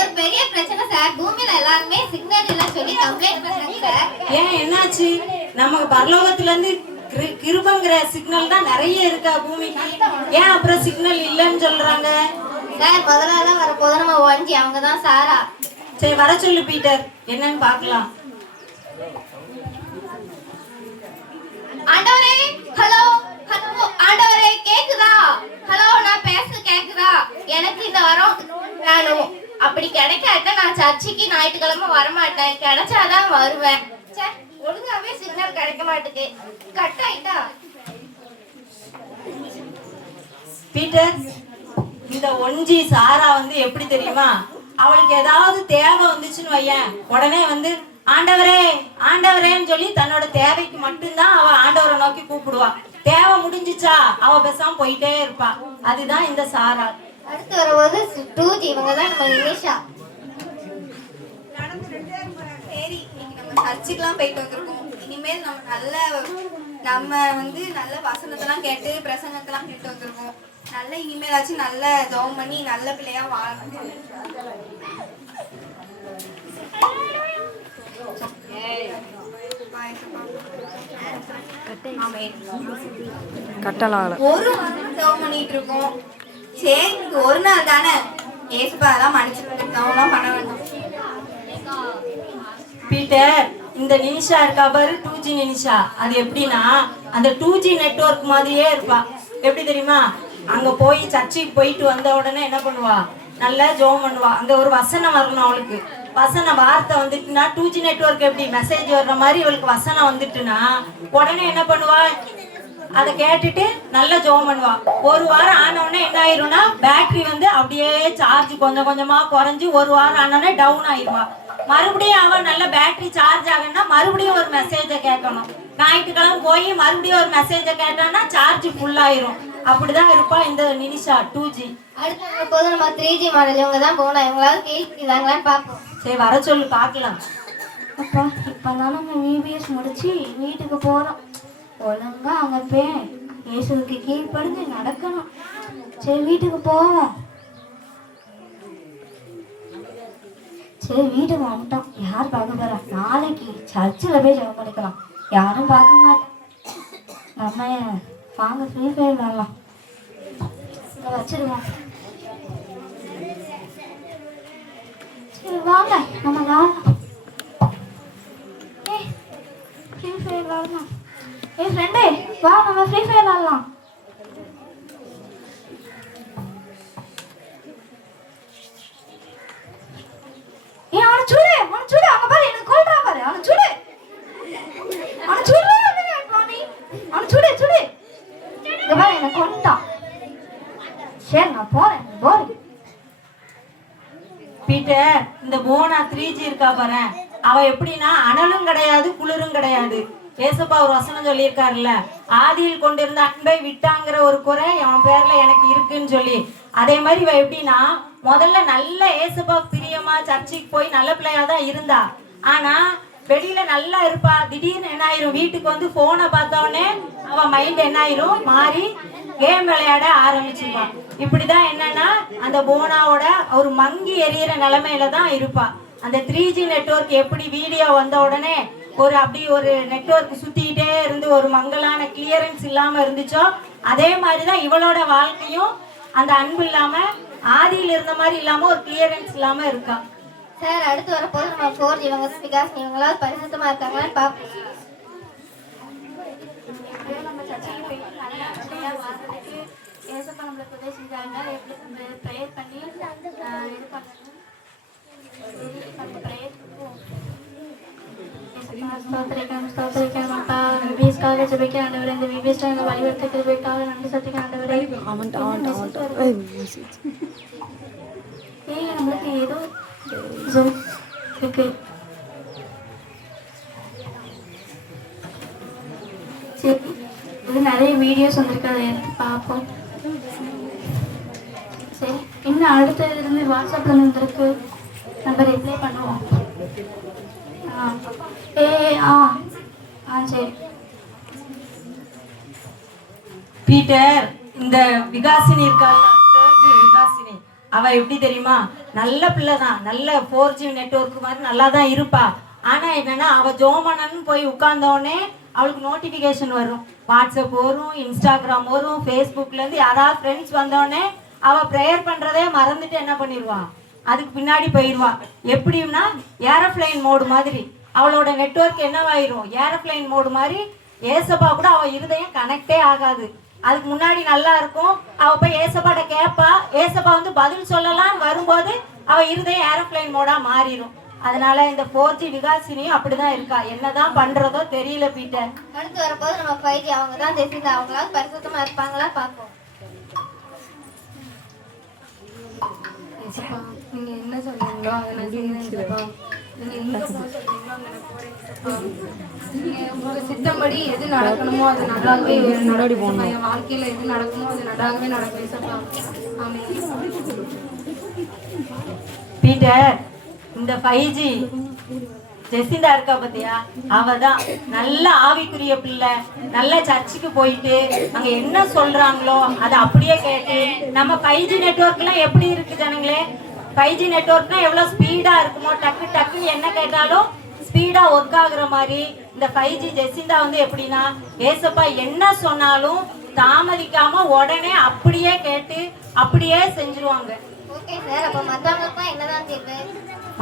ஒரு பெரிய பிரச்சனை சார். பூமியில எல்லாருமே சிக்னல் இல்ல சொல்லி கம்ப்ளைண்ட் பண்றாங்க சார். ஏன் என்னாச்சு? நமக்கு பரலோகத்துல இருந்து கிருபங்கிற சிக்னல் தான் நிறைய இருக்கா பூமிக்கு. ஏன் அப்புறம் சிக்னல் இல்லைன்னு சொல்றாங்க? சார் முதல்ல வர போது நம்ம 1G அவங்க தான் சாரா. சரி வர சொல்லு பீட்டர், என்னன்னு பார்க்கலாம். ஆண்டவரே ஹலோ ஹலோ ஆண்டவரே கேக்குதா? ஹலோ நான் பேசுறது கேக்குதா? எனக்கு இந்த வாரம் வேணும். அப்படி கிடைக்காட்ட நான் சர்ச்சுக்கு ஞாயிற்றுக்கிழமை வரமாட்டேன். கிடைச்சாதான் வருவேன். சார் ஒழுங்காவே சிக்னல் கிடைக்க மாட்டேங்குது. கட் ஆயிட்டா? பீட்டர், இந்த 1G சாரா வந்து எப்படி தெரியுமா? அவளுக்கு ஏதாவது தேவை வந்துச்சுன்னு வையேன், உடனே வந்து ஆண்டவரே ஆண்டவரேன்னு சொல்லி தன்னோட தேவைக்கு மட்டும்தான் அவ ஆண்டவரை நோக்கி கூப்பிடுவா. தேவை முடிஞ்சிச்சா அவ பேசாம போயிட்டே இருப்பா. அதுதான் இந்த சாரா. அடுத்து வரும்போது 2G இவங்க தான் நம்ம நிமிஷா. சரி, இன்னைக்கு நம்ம சர்ச்சுக்கெல்லாம் போயிட்டு வந்திருக்கோம். இனிமேல் நம்ம வந்து நல்ல வசனத்தெல்லாம் கேட்டு பிரசங்கத்தெல்லாம் கேட்டு வந்திருக்கோம். நல்ல இனிமேலாச்சும் நல்ல ஜெபம் பண்ணி நல்ல பிள்ளையா வாழணும். கட்டலாம் ஒரு வாரம் ஜெபம் பண்ணிட்டு இருக்கோம். சரி, இது ஒரு நாள் தானே, ஏசுபாதான் மன்னிச்சு ஜெபம்லாம் பண்ண வேண்டாம். பீட்டர், இந்த நிமிஷா இருக்கா பாரு, 2G நிமிஷா. அது எப்படின்னா அந்த 2G நெட்வொர்க் மாதிரியே இருப்பா. எப்படி தெரியுமா? அங்க போய் சர்ச்சுக்கு போயிட்டு வந்த உடனே என்ன பண்ணுவா? நல்லா ஜெபம் பண்ணுவா. அங்க ஒரு வசனம் வரணும் அவளுக்கு. வசன வார்த்தை வந்துட்டுனா 2G நெட்வொர்க் எப்படி மெசேஜ் வர்ற மாதிரி இவளுக்கு வசனம் வந்துட்டுனா உடனே என்ன பண்ணுவா? அதை கேட்டுட்டு நல்லா ஜெபம் பண்ணுவா. ஒரு வாரம் ஆனவுடனே என்ன ஆயிரும்னா பேட்டரி வந்து அப்படியே சார்ஜ் கொஞ்சம் கொஞ்சமா குறைஞ்சி ஒரு வாரம் ஆனோடனே டவுன் ஆயிருவா. மறுபடியும் அவன் நல்ல பேட்டரி சார்ஜ் ஆகணும்னா மறுபடியும் ஒரு மெசேஜை கேட்கணும். ஞாயிற்றுக்கிழமை போய் மறுபடியும் ஒரு மெசேஜை கேட்டோம்னா சார்ஜ் ஃபுல் ஆயிரும். அப்படிதான் இருப்பா இந்த நிமிஷா 2G. அடுத்து போது நம்ம 3G மாடல் இவங்க தான் போகணும். இவங்களாவது கேள்விதாங்களான்னு பார்ப்போம். சரி வர சொல்லு பார்க்கலாம். அப்பா இப்போதான் நம்ம VBS முடிச்சு வீட்டுக்கு போகிறோம். ஒழுங்கா அங்கே போய் இயேசுவுக்கு கீழ்ப்படிஞ்சு நடக்கணும். சரி வீட்டுக்கு போவோம். சரி வீட்டுக்கு வந்துட்டோம். யார் பார்க்க போகிறா? நாளைக்கு சர்ச்சில் போய் ஜெபம் பண்ணிக்கலாம். யாரும் பார்க்க மாட்டேன். நம்ம வாங்க ஃப்ரீ ஃபயர் விளாடலாம். இங்கே வச்சிருவோம். சரி வாங்க நம்ம விளாடலாம். ஃப்ரீ ஃபயர் விளாடலாம். ஃப்ரெண்டே வா நம்ம ஃப்ரீ ஃபயர் விளாடலாம். அவனை சுடு அங்க பாரு, எனக்கு கொல்றா பாரு. அவனை சுடு இங்க பாரு, எனக்கு கொண்டான். சரி நான் போறேன். போறேன் பீட்டர், இந்த போனா 3G இருக்கா பாரு, அவ எப்படின்னா அனலும் கிடையாது குளிரும் கிடையாது. ஏசப்பா ஒரு வசனம் சொல்லியிருக்காருல்ல, ஆதியில் கொண்டிருந்த அன்பை விட்டாங்கிற ஒரு குறை அவன் பேர்ல எனக்கு இருக்குன்னு சொல்லி. அதே மாதிரி இவ எப்படின்னா முதல்ல நல்ல ஏசப்பா பிரியமா சர்ச்சுக்கு போய் நல்ல பிள்ளையா தான் இருந்தா. ஆனா வெளியில நல்லா இருப்பா. திடீர்னு என்ன ஆயிரும், வீட்டுக்கு வந்து போனை பார்த்தோடனே அவ மைண்ட் என்ன ஆயிரும் மாறி கேம் விளையாட ஆரம்பிச்சிருப்பா. இப்படிதான் என்னன்னா அந்த போனாவோட ஒரு மங்கி எறிகிற நிலைமையில தான் இருப்பா. அந்த 3G நெட்வொர்க் எப்படி வீடியோ வந்த உடனே ஒரு அப்படி ஒரு நெட்வொர்க் சுத்திக்கிட்டே இருந்து ஒரு மங்கலான கிளியரன்ஸ் இல்லாம இருந்துச்சோ, அதே மாதிரிதான் இவளோட வாழ்க்கையும் அந்த அன்பு இல்லாம ஆதியில் இருந்த மாதிரி இல்லாம ஒரு கிளியரன்ஸ் இல்லாம இருக்கா. சார் அடுத்து வரப்போது நம்ம 4G இவங்க தான் விகாஸ் இவங்களாவது பரிசுத்தமா இருக்காங்களான்னு பார்ப்போம். நம்ம சர்ச்சைக்கு போயிட்டு நல்லா வாழ்றதுக்கு ஏசப்பா நம்மளுக்கு உதவி செஞ்சாங்க. எப்படி நம்ம ப்ரேயர் பண்ணி இது பண்ணணும் ப்ரேயர் ஸ்தோத்திரிக்கிறோம் அப்பா. விபிஎஸ்க்காக ஜெபிக்க ஆண்டவரே, இந்த விபிஎஸ் எங்கள் வழிபடுத்த போயிட்டாக நன்றி சத்திக்க ஆண்டவரே. நம்மளுக்கு ஏதோ இருக்கு. சரி, இது நிறைய வீடியோஸ் வந்திருக்கு, அதை எடுத்து பார்ப்போம். சரி, இன்னும் அடுத்ததுலேருந்து வாட்ஸ்அப்பில் வந்துருக்கு, நம்ம ரிப்ளை பண்ணுவோம். சரி பீட்டர், இந்த விகாசினி இருக்காங்க, 4G விகாசினி, அவ எப்படி தெரியுமா, நல்ல பிள்ளை தான், நல்ல 4G நெட்வொர்க் மாதிரி நல்லா தான் இருப்பா. ஆனா என்னன்னா, அவ ஜோமனன்னு போய் உட்கார்ந்தோடனே அவளுக்கு நோட்டிஃபிகேஷன் வரும், வாட்ஸ்அப் வரும், இன்ஸ்டாகிராம் வரும், ஃபேஸ்புக்ல இருந்து யாராவது ஃப்ரெண்ட்ஸ் வந்தோடனே அவ ப்ரேயர் பண்றதே மறந்துட்டு என்ன பண்ணிடுவான், அதுக்கு பின்னாடி போயிடுவா. எப்படின்னா ஏரோப்ளைன் மோடு மாதிரி அவளோட நெட்வொர்க் என்னவாயிரும், ஏரோப்ளைன் மோடு மாதிரி. ஏசப்பா கூட அவ இருதயம் கனெக்டே ஆகாது. அதுக்கு முன்னாடி நல்லா இருக்கும், அவ போய் ஏசப்பாட்ட கேட்பா, ஏசப்பா வந்து பதில் சொல்லலாம்னு வரும்போது அவ இருதயம் ஏரோப்ளைன் மோடா மாறிடும். அதனால இந்த 4G விகாசினியும் அப்படிதான் இருக்கா, என்னதான் பண்றதோ தெரியல பீட்டர். அடுத்து வரப்போது நம்ம 5G அவங்க தான் தெரியுது, அவங்களாவது பரிசுத்தமா இருப்பாங்களா பார்ப்போம். நீங்க என்ன சொல்றீங்களோ அதை நான் செய்யறேன். நீங்க எங்க போக சொல்றீங்களோ அங்க நான் போறேன். நீங்க உங்க சித்தம்படி எது நடக்கணுமோ அது நல்லாவே நடக்கும். என் வாழ்க்கையில எது நடக்குமோ அது நல்லாவே நடக்கும். பீட்டர், இந்த 5G ஜெசிந்தா இருக்கா பத்தியா, அவதான் நல்ல ஆவிக்குரிய பிள்ளை, நல்ல சர்ச்சுக்கு போயிட்டு அங்க என்ன சொல்றாங்களோ அதை அப்படியே கேட்டு. நம்ம 5G நெட்வொர்க்லாம் எப்படி இருக்கு ஜனங்களே, 5G நெட்வொர்க்னா எவ்வளவு ஸ்பீடா இருக்குமோ, டக்கு டக்குன்னு என்ன கேட்டாலும் ஸ்பீடா ஒர்க் ஆகுற மாதிரி இந்த 5G ஜெசிந்தா வந்து எப்படின்னா, ஏசப்பா என்ன சொன்னாலும் தாமதிக்காம உடனே அப்படியே கேட்டு அப்படியே செஞ்சிருவாங்க. ஓகே சார், அப்ப மத்தவங்களுக்கும் என்னதான் தீர்வு?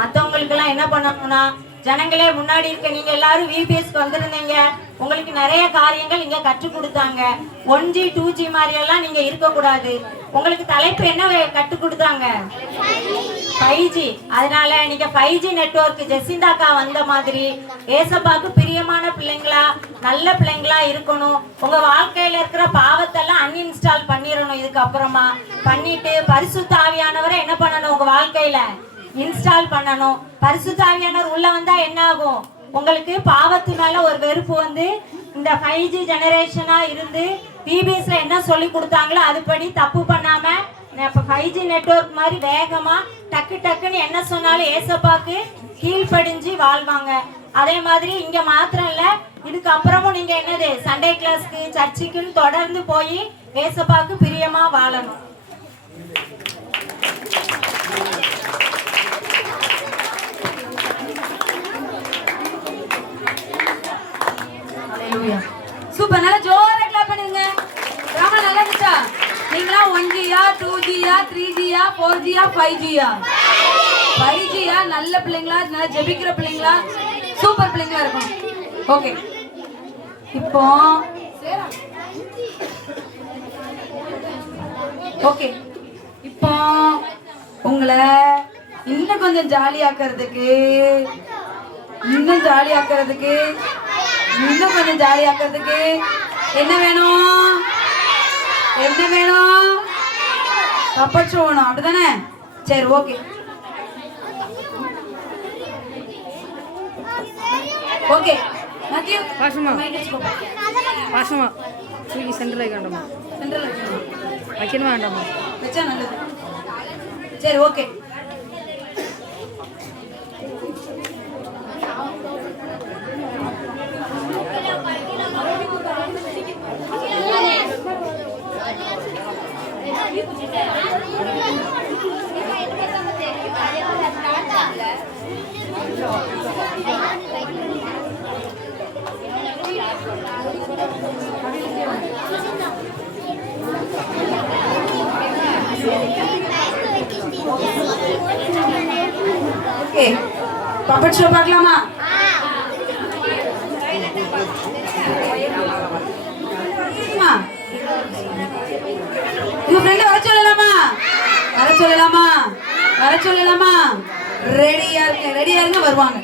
மற்றவங்களுக்கெல்லாம் என்ன பண்ணணும்னா, ஜனங்களே முன்னாடி இருக்க நீங்க எல்லாரும் விபிஎஸ்க்கு வந்திருந்தீங்க, உங்களுக்கு நிறைய காரியங்கள் இங்க கற்றுக் கொடுத்தாங்க. 1G 2G மாதிரி எல்லாம் நீங்க இருக்கக்கூடாது. உங்களுக்கு தலைப்பு என்ன கற்றுக் கொடுத்தாங்க? 5G. அதனால நீங்க 5G நெட்வொர்க் ஜெசிந்தாக்கா வந்த மாதிரி ஏசப்பாக்கு பிரியமான பிள்ளைங்களா, நல்ல பிள்ளைங்களா இருக்கணும். உங்க வாழ்க்கையில இருக்கிற பாவத்தெல்லாம் அன்இன்ஸ்டால் பண்ணிடணும். இதுக்கு அப்புறமா பண்ணிட்டு பரிசுத்த ஆவியானவரை என்ன பண்ணணும், உங்க வாழ்க்கையில இன்ஸ்டால் பண்ணணும். பரிசுத்த ஆவியானவர் உள்ள வந்தா என்ன ஆகும், உங்களுக்கு பாவத்து மேல ஒரு வெறுப்பு வந்து இந்த 5G ஜெனரேஷனா இருந்து பிபிஎஸ்ல என்ன சொல்லி கொடுத்தாங்களோ அதுபடி தப்பு பண்ணாம இப்ப 5G நெட்வொர்க் மாதிரி வேகமா டக்கு டக்குன்னு என்ன சொன்னாலும் ஏசப்பாக்கு கீழ்ப்படிஞ்சு வாழ்வாங்க. அதே மாதிரி இங்க மாத்திரம் இல்ல, இதுக்கு அப்புறமும் நீங்க என்னது சண்டே கிளாஸ்க்கு சர்ச்சுக்குன்னு தொடர்ந்து போய் ஏசப்பாக்கு பிரியமா வாழணும். சூப்பர், நல்லா ஜோரா கிளாப் பண்ணுங்க. ரொம்ப நல்லா இருந்துச்சா? நீங்களா 1Gயா 2Gயா 3Gயா 4Gயா 5Gயா? 5Gயா? நல்ல பிள்ளைங்களா, நல்லா ஜெபிக்கிற பிள்ளைங்களா, சூப்பர் பிள்ளைங்களா இருக்கும். ஓகே, இப்போ ஓகே இப்போ உங்களை இன்னும் கொஞ்சம் ஜாலியாக்குறதுக்கு இன்னும் கொஞ்சம் ஜாலியாக்குறதுக்கு என்ன வேணும்? என்ன வேணும்? பப்பட் ஷோ வேணும், அப்படிதானே? சரி, ஓகே ஓகே. மேத்யூ பாசமா மைக் வச்சுக்கோ. பாசமா தூக்கி சென்டரில் வைக்க வேண்டாமா? சென்ட்ரல் வைக்கணும். வைக்கணுமா வேண்டாமா? வச்சா நல்லது. சரி, ஓகே. ஓகே பப்பட் ஷோ பார்க்கலாமா? உங்க ஃப்ரெண்ட வர சொல்லலாமா? வர சொல்லலாமா? வர சொல்லலாமா? ரெடியா இருங்க வருவாங்க.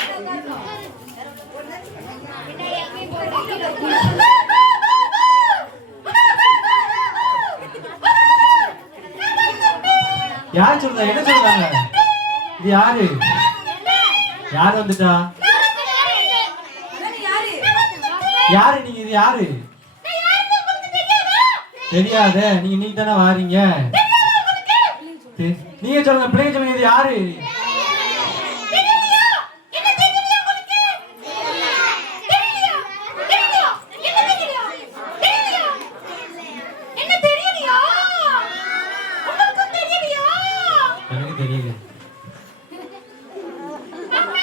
யார் சொல்றா? என்ன சொல்றாங்க? இது யாரு? யார் வந்துட்டா? யாரு நீங்க? இது யாரு? தெரியாத நீங்க நீ தானே வாரீங்க. நீங்க சொல்லுங்க, பிள்ளைங்க சொல்லுங்க, இது யாரு? எனக்கு தெரியுது.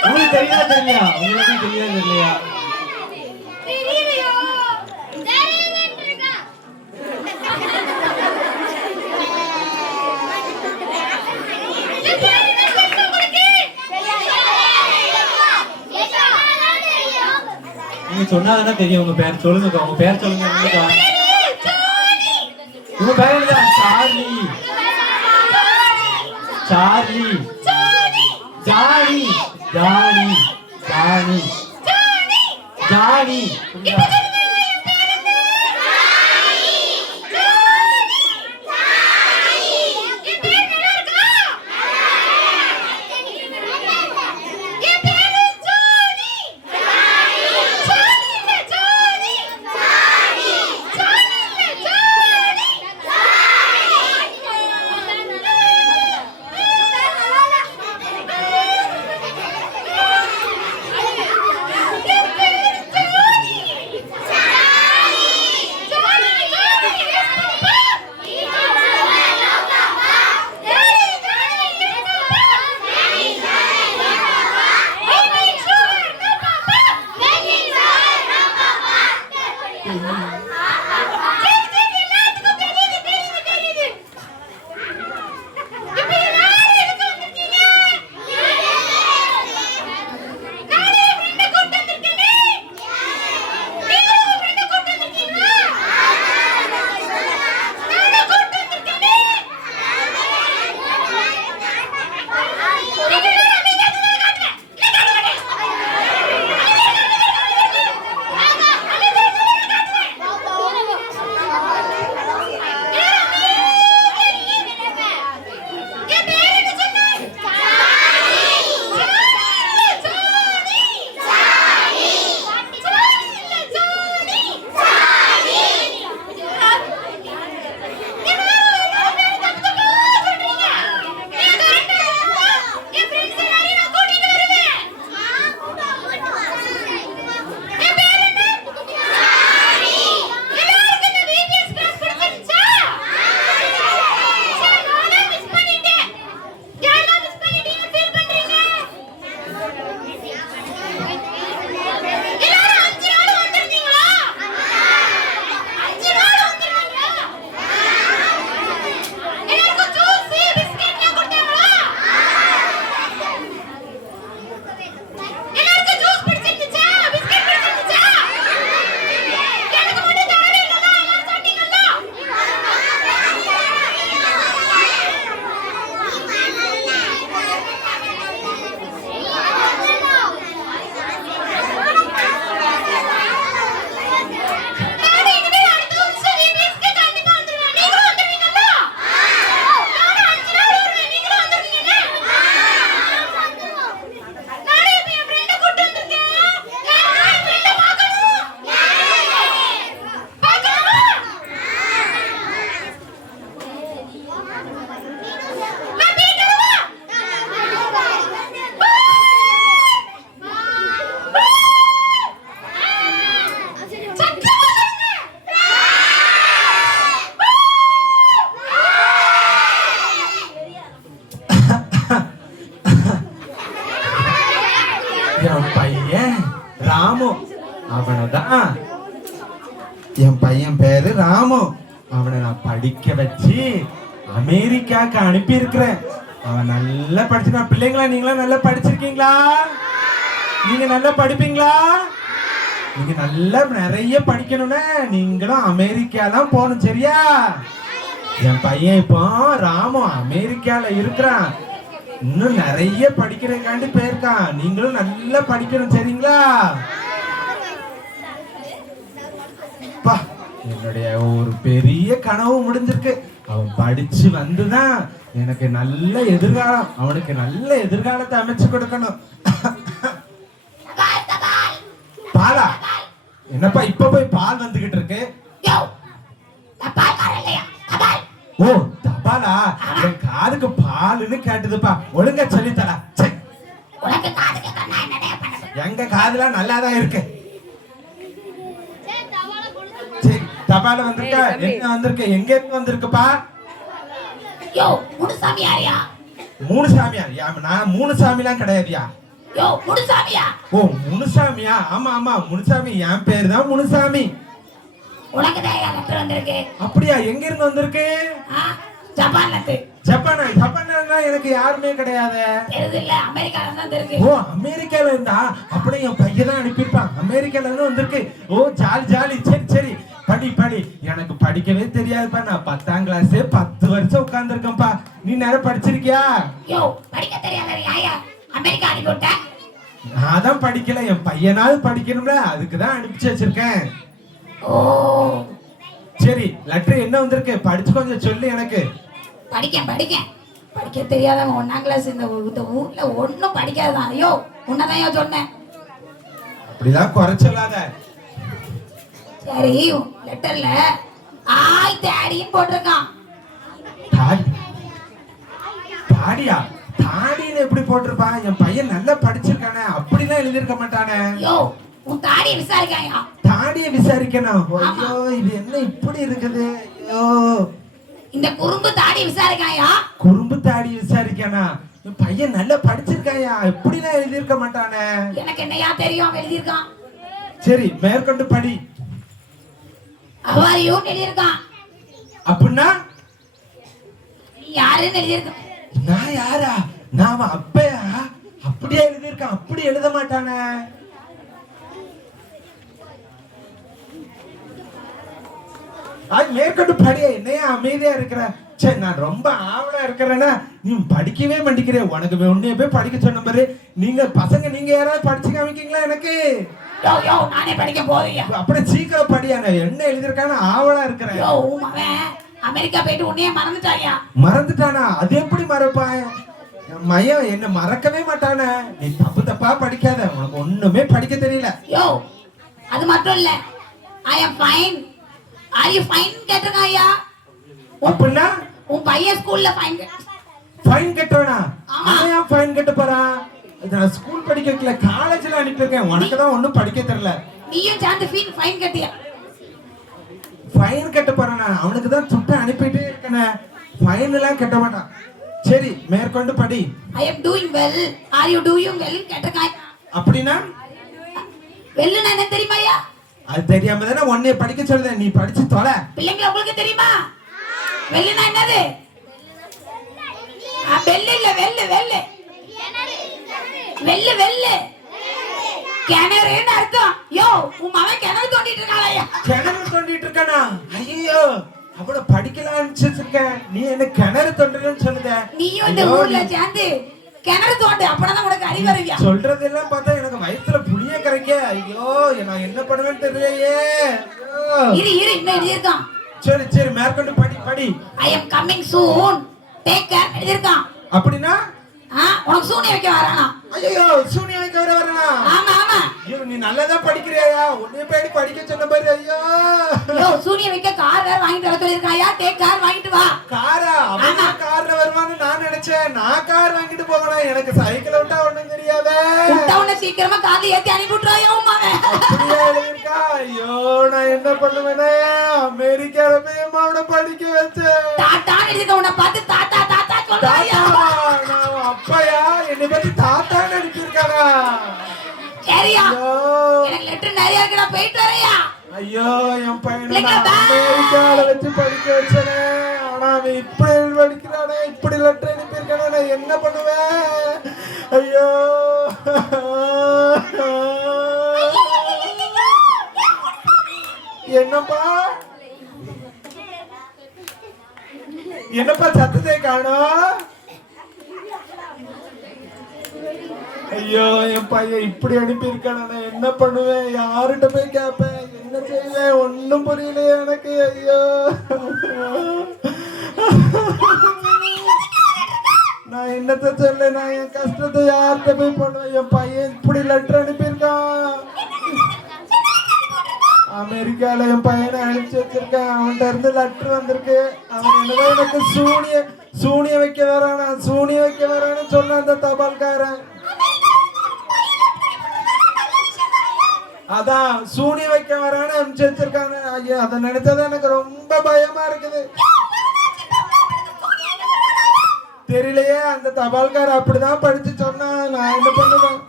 உங்களுக்கு தெரியாத தெரியலையா? உங்களுக்கு தெரியாத தெரியலையா? நீங்க சொன்னாதானே தெரியும். உங்க பேர் சொல்லுங்க. உங்க பேர் சொல்லுங்க. உங்க பேர் என்ன? Charlie, Charlie, Johnny, Johnny, Johnny, Johnny. என் பையன் ராமு, அவனதான். என் பையன் பேரு ராமு. அவனை நான் படிக்க வச்சு அமெரிக்காக்கு அனுப்பி இருக்கிறேன். அவன் நல்லா படிச்சிருக்கான். பிள்ளைங்களா நீங்களா நல்லா படிச்சிருக்கீங்களா? நீங்க நல்லா படிப்பீங்களா? நீங்க நல்லா நிறைய படிக்கணும்னா நீங்களும் அமெரிக்காலாம் போகணும், சரியா? என் பையன் இப்போ ராமு அமெரிக்கால இருக்கிறான். இன்னும் நிறைய படிக்கிறதுக்காண்டி போயிருக்கான். நீங்களும் நல்லா படிக்கணும், சரிங்களா? அப்பா, என்னுடைய ஒரு பெரிய கனவு முடிஞ்சிருக்கு. அவன் படிச்சு வந்துதான் எனக்கு நல்ல எதிர்காலம், அவனுக்கு நல்ல எதிர்காலத்தை அமைச்சு கொடுக்கணும். பாலா? என்னப்பா இப்ப போய் பால் வந்துகிட்டு இருக்கு? ஓ தபாலா? என் காதுக்கு பாலுன்னு கேட்டதுப்பா. ஒழுங்கா சொல்லித்தரா. எங்க காதுலாம் நல்லாதான் இருக்கு. சரி, தபால வந்திருக்கா? என்ன வந்திருக்கு? எங்க இருந்து வந்திருக்குப்பா? மூணு சாமியா? நான் மூணு சாமிலாம் கிடையாதுயா. ஓ முனுசாமியா? ஆமா ஆமா முனுசாமி. என் பேரு தான் முனுசாமி. அப்படியா? எங்க இருந்து வந்திருக்கு? ஜப்பானா? ஜப்பானா எனக்கு யாருமே கிடையாது. ஓ அமெரிக்கால இருந்தா? அப்படியே என் பையன் தான் அனுப்பியிருப்பான். அமெரிக்கால இருந்து வந்திருக்கு. ஓ ஜாலி ஜாலி. சரி சரி, படி படி. எனக்கு படிக்கவே தெரியாதுப்பா. நான் 10ஆம் கிளாஸ் 10 வருஷம் உட்கார்ந்து இருக்கேன்ப்பா. நீ நேரம் படிச்சிருக்கியா? நான் தான் படிக்கல. என் பையனாவது படிக்கணும்ல, அதுக்குதான் அனுப்பிச்சு வச்சிருக்கேன். சரி, லெட்டர் என்ன வந்திருக்கு? படிச்சு கொஞ்சம் சொல்லு எனக்கு. படிக்க தெரியாதவங்க 1ஆம் கிளாஸ் இந்த ஊர்ல ஒன்னும் படிக்காததான். ஐயோ உன்னதான் சொன்னேன். அப்படிலாம் குறைச்சலாத. சரி, லெட்டர்ல ஆய் தாடின்னு போட்டிருக்கான். தாடியா? தாடின்னு எப்படி போட்டிருப்பா? என் பையன் நல்லா படிச்சிருக்கானே, அப்படிலாம் எழுதிருக்க மாட்டானே. உன் தாடியை விசாரிக்காயா? தாடியை விசாரிக்கணும்? ஐயோ இது என்ன இப்படி இருக்குது? ஐயோ, இந்த குறும்பு தாடி விசாரிக்காயா? குறும்பு தாடி விசாரிக்கணும்? என் பையன் நல்லா படிச்சிருக்காயா, இப்படிலாம் எழுதிருக்க மாட்டானே. எனக்கு என்னையா தெரியும் எழுதியிருக்கான். சரி, மேற்கொண்டு படி. அவரையும் எழுதியிருக்கான். அப்படின்னா யாருன்னு எழுதியிருக்கான்? நான் யாரா? நாம அப்பையா? அப்படியே எழுதியிருக்கான். அப்படி எழுத மாட்டானே. மேற்கொண்டு படிய. என்னையா அமைதியா இருக்கிற? சரி, நான் ரொம்ப ஆவலா இருக்கிறேன்னா நீ படிக்கவே மாட்டேங்கிற. உனக்கு உன்னைய போய் படிக்க சொன்ன பாரு. நீங்க பசங்க நீங்க யாராவது படிச்சு காமிக்கீங்களா எனக்கு? நானே படிக்க போறியா? அப்படியே சீக்கிரம் படியா. என்ன எழுதிருக்கான்னு ஆவலா இருக்கிறேன். அமெரிக்கா போயிட்டு உன்னையே மறந்துட்டாயா? மறந்துட்டானா? அது எப்படி மறப்பான்? மையம் என்ன மறக்கவே மாட்டானே. நீ தப்பு தப்பா படிக்காத. உனக்கு ஒண்ணுமே படிக்க தெரியல. அது மட்டும் இல்ல, I am fine. Are you fine கேட்டிருக்காயா? அப்படின்னா உன் பையன் ஸ்கூல்ல ஃபைன் கட்டுவானா? அவன் ஃபைன் கட்ட போறான்? நான் ஸ்கூல் படிக்க வைக்கல, காலேஜ்ல அனுப்பியிருக்கேன். உனக்கு தான் ஒண்ணும் படிக்க தெரியல. நீயும் சேர்ந்து ஃபைன் கட்டியா? ஃபைன் கட்ட போறானா? அவனுக்கு தான் சுட்ட அனுப்பிட்டே இருக்கனே. ஃபைன் எல்லாம் கட்ட மாட்டான். சரி, மேற்கொண்டு படி. I am doing well. Are you doing well கேட்டிருக்காயா? அப்படின்னா வெல்லுனா என்ன தெரியுமாயா? அது தெரியாம தானே உன்னைய படிக்க சொல்லுதேன். நீ படிச்சு தொலை. பிள்ளைங்க உங்களுக்கு தெரியுமா வெல்லுனா என்னது? வெல்லு இல்ல, வெல்லு வெல்லு வெல்லு வெல்லு கிணறுன்னு அர்த்தம். உன் மகன் கிணறு தோண்டிட்டு இருக்காளையா? கிணறு தோண்டிட்டு இருக்கானா? ஐயோ, அவ்வளவு படிக்கலாம் அனுப்பிச்சிருக்கேன். நீ என்ன கிணறு தோண்டுறன்னு சொல்லுத? நீயும் இந்த ஊர்ல சேர்ந்து கிணறு தோண்டு, அப்பதான் உனக்கு அறிவறியா? சொல்றதெல்லாம் பார்த்தா எனக்கு வயித்துல புளிய கரைக்க. ஐயோ, நான் என்ன பண்ணுவேன்னு தெரியலையே. இரு இரு, இன்னும் எழுதியிருக்கான். சரி சரி, மேற்கொண்டு படி படி. I am coming soon, take care எழுதியிருக்கான். அப்படின்னா உனக்கு சூனிய வைக்க வரானா? ஐயோ, சூனிய வைக்க வரானா? ஆமா ஆமா. ஐயோ, நீ நல்லதா படிக்கிறியா? உன்னைய போய் படிக்க சொன்ன பாரு. ஐயோ, சூனிய வைக்க கார் வேற வாங்கிட்டு வர சொல்லிருக்காயா? டேக் கார் வாங்கிட்டு வா. காரா? அவன் கார்ல வருவான்னு நான் நினைச்சேன். நான் கார் வாங்கிட்டு போகணும். எனக்கு சைக்கிள் விட்டா ஒண்ணும் தெரியாதே. விட்டவன சீக்கிரமா கார்ல ஏத்தி அனுப்பி விட்டுறாயா உமாவே? ஐயோ, நான் என்ன பண்ணுவேனே? அமெரிக்கால போய் அம்மாவோட படிக்க வச்சேன். தாத்தா எழுதிக்க, உன்னை பார்த்து தாத்தா தாத்தா சொல்றாயா? நான் அப்பையா? என்னை பத்தி தாத்தான்னு அனுப்பியிருக்காரா? சரியா, எனக்கு லெட்டர் நிறைய இருக்கு, நான் போயிட்டு வரையா? ஐயோ, என் பையனை அமெரிக்கால வச்சு படிக்க வச்சனே. ஆனா அவன் இப்படி படிக்கிறானே, இப்படி லெட்டர் அனுப்பியிருக்கானே. என்ன பண்ணுவேன்? ஐயோ என்னப்பா என்னப்பா சத்தத்தை காணோம்? ஐயோ என் பையன் இப்படி அனுப்பியிருக்கான நான் என்ன பண்ணுவேன்? யார்கிட்ட போய் கேட்பேன்? என்ன செய்வேன்? ஒன்னும் புரியலையே எனக்கு. ஐயோ நான் என்னத்த சொல்ல? நான் என் கஷ்டத்தை யார்கிட்ட போய் பண்ணுவேன்? என் பையன் இப்படி லெட்டர் அனுப்பியிருக்கான். அமெரிக்கால என் பையனை அனுப்பிச்சு வச்சிருக்கேன். அவன்கிட்ட இருந்து லெட்டர் வந்திருக்கு. அவன் என்னவோ எனக்கு சூனிய வைக்க வரானா, சூனிய வைக்க வரான்னு சொன்ன அந்த தபால்காரன். அதான் சூனிய வைக்க வரான்னு அனுப்பிச்சு வச்சிருக்காங்க. ஐயோ அதை நினைச்சதான் எனக்கு ரொம்ப பயமா இருக்குது. தெரியலையே, அந்த தபால்காரர் அப்படிதான் படிச்சு சொன்னா. நான் என்ன பண்ணுவேன்?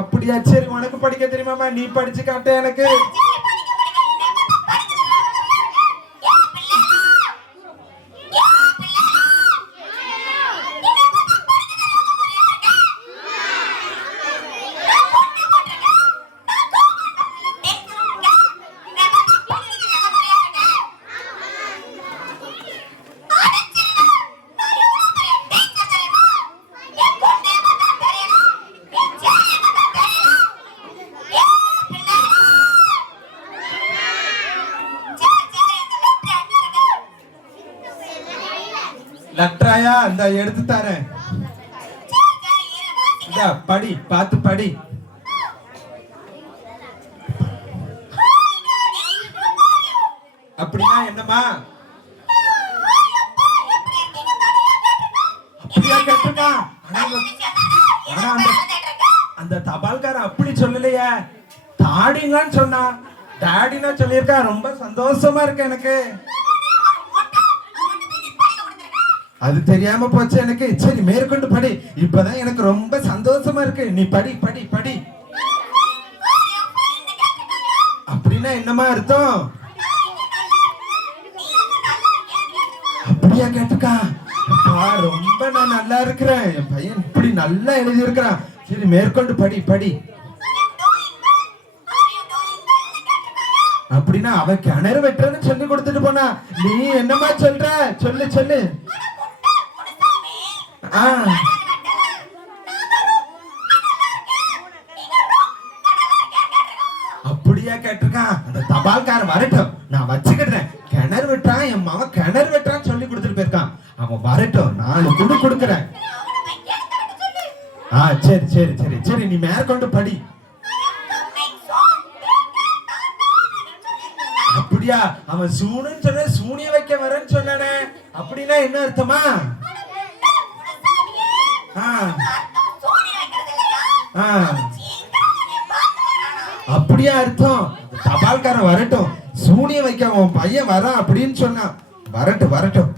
அப்படியா? சரி, உனக்கு படிக்க தெரியுமாமா? நீ படிச்சு காட்ட எனக்கு. லெட்டராயா? இந்த எடுத்து தரேன். படி, பார்த்து படி. அப்படின்னா என்னமா? அப்படியா கேட்டுக்கா? ஆனா அந்த தபால்காரன் அப்படி சொல்லலையே. தாடிங்கன்னு சொன்னா. டாடினா சொல்லியிருக்கா. ரொம்ப சந்தோஷமா இருக்கு எனக்கு. அது தெரியாம போச்சு எனக்கு. சரி, மேற்கொண்டு படி. இப்பதான் எனக்கு ரொம்ப சந்தோஷமா இருக்கு. நீ படி படி படி. அப்படின்னா என்னமா அர்த்தம்? அப்படியா கேட்டுக்கா? ரொம்ப நான் நல்லா இருக்கிறேன். என் பையன் இப்படி நல்லா எழுதி இருக்கிறான். சரி, மேற்கொண்டு படி படி. அப்படின்னா அவன் கிணறு வெட்டுறன்னு சொல்லி கொடுத்துட்டு போனா. நீ என்னமா சொல்ற? சொல்லு சொல்லு. அப்படியா கேட்டிருக்கான்? அந்த தபால்காரன் வரட்டும், நான் வச்சுக்கிட்டேன். கிணறு வெட்டான், என் மகன் கிணறு வெட்டான்னு சொல்லி கொடுத்துட்டு போயிருக்கான். அவன் வரட்டும், நான் கொடுக்குறேன். சரி சரி சரி சரி, நீ மேற்கொண்டு படி. அப்படியா? அவன் சூனுன்னு சொன்ன, சூனிய வைக்க வரேன்னு சொன்னானே. அப்படின்னா என்ன அர்த்தமா? அப்படியா அர்த்தம்? தபால்காரன் வரட்டும், சூனிய வைக்க உன் பையன் வரான் அப்படின்னு சொன்னான். வரட்டும் வரட்டும்.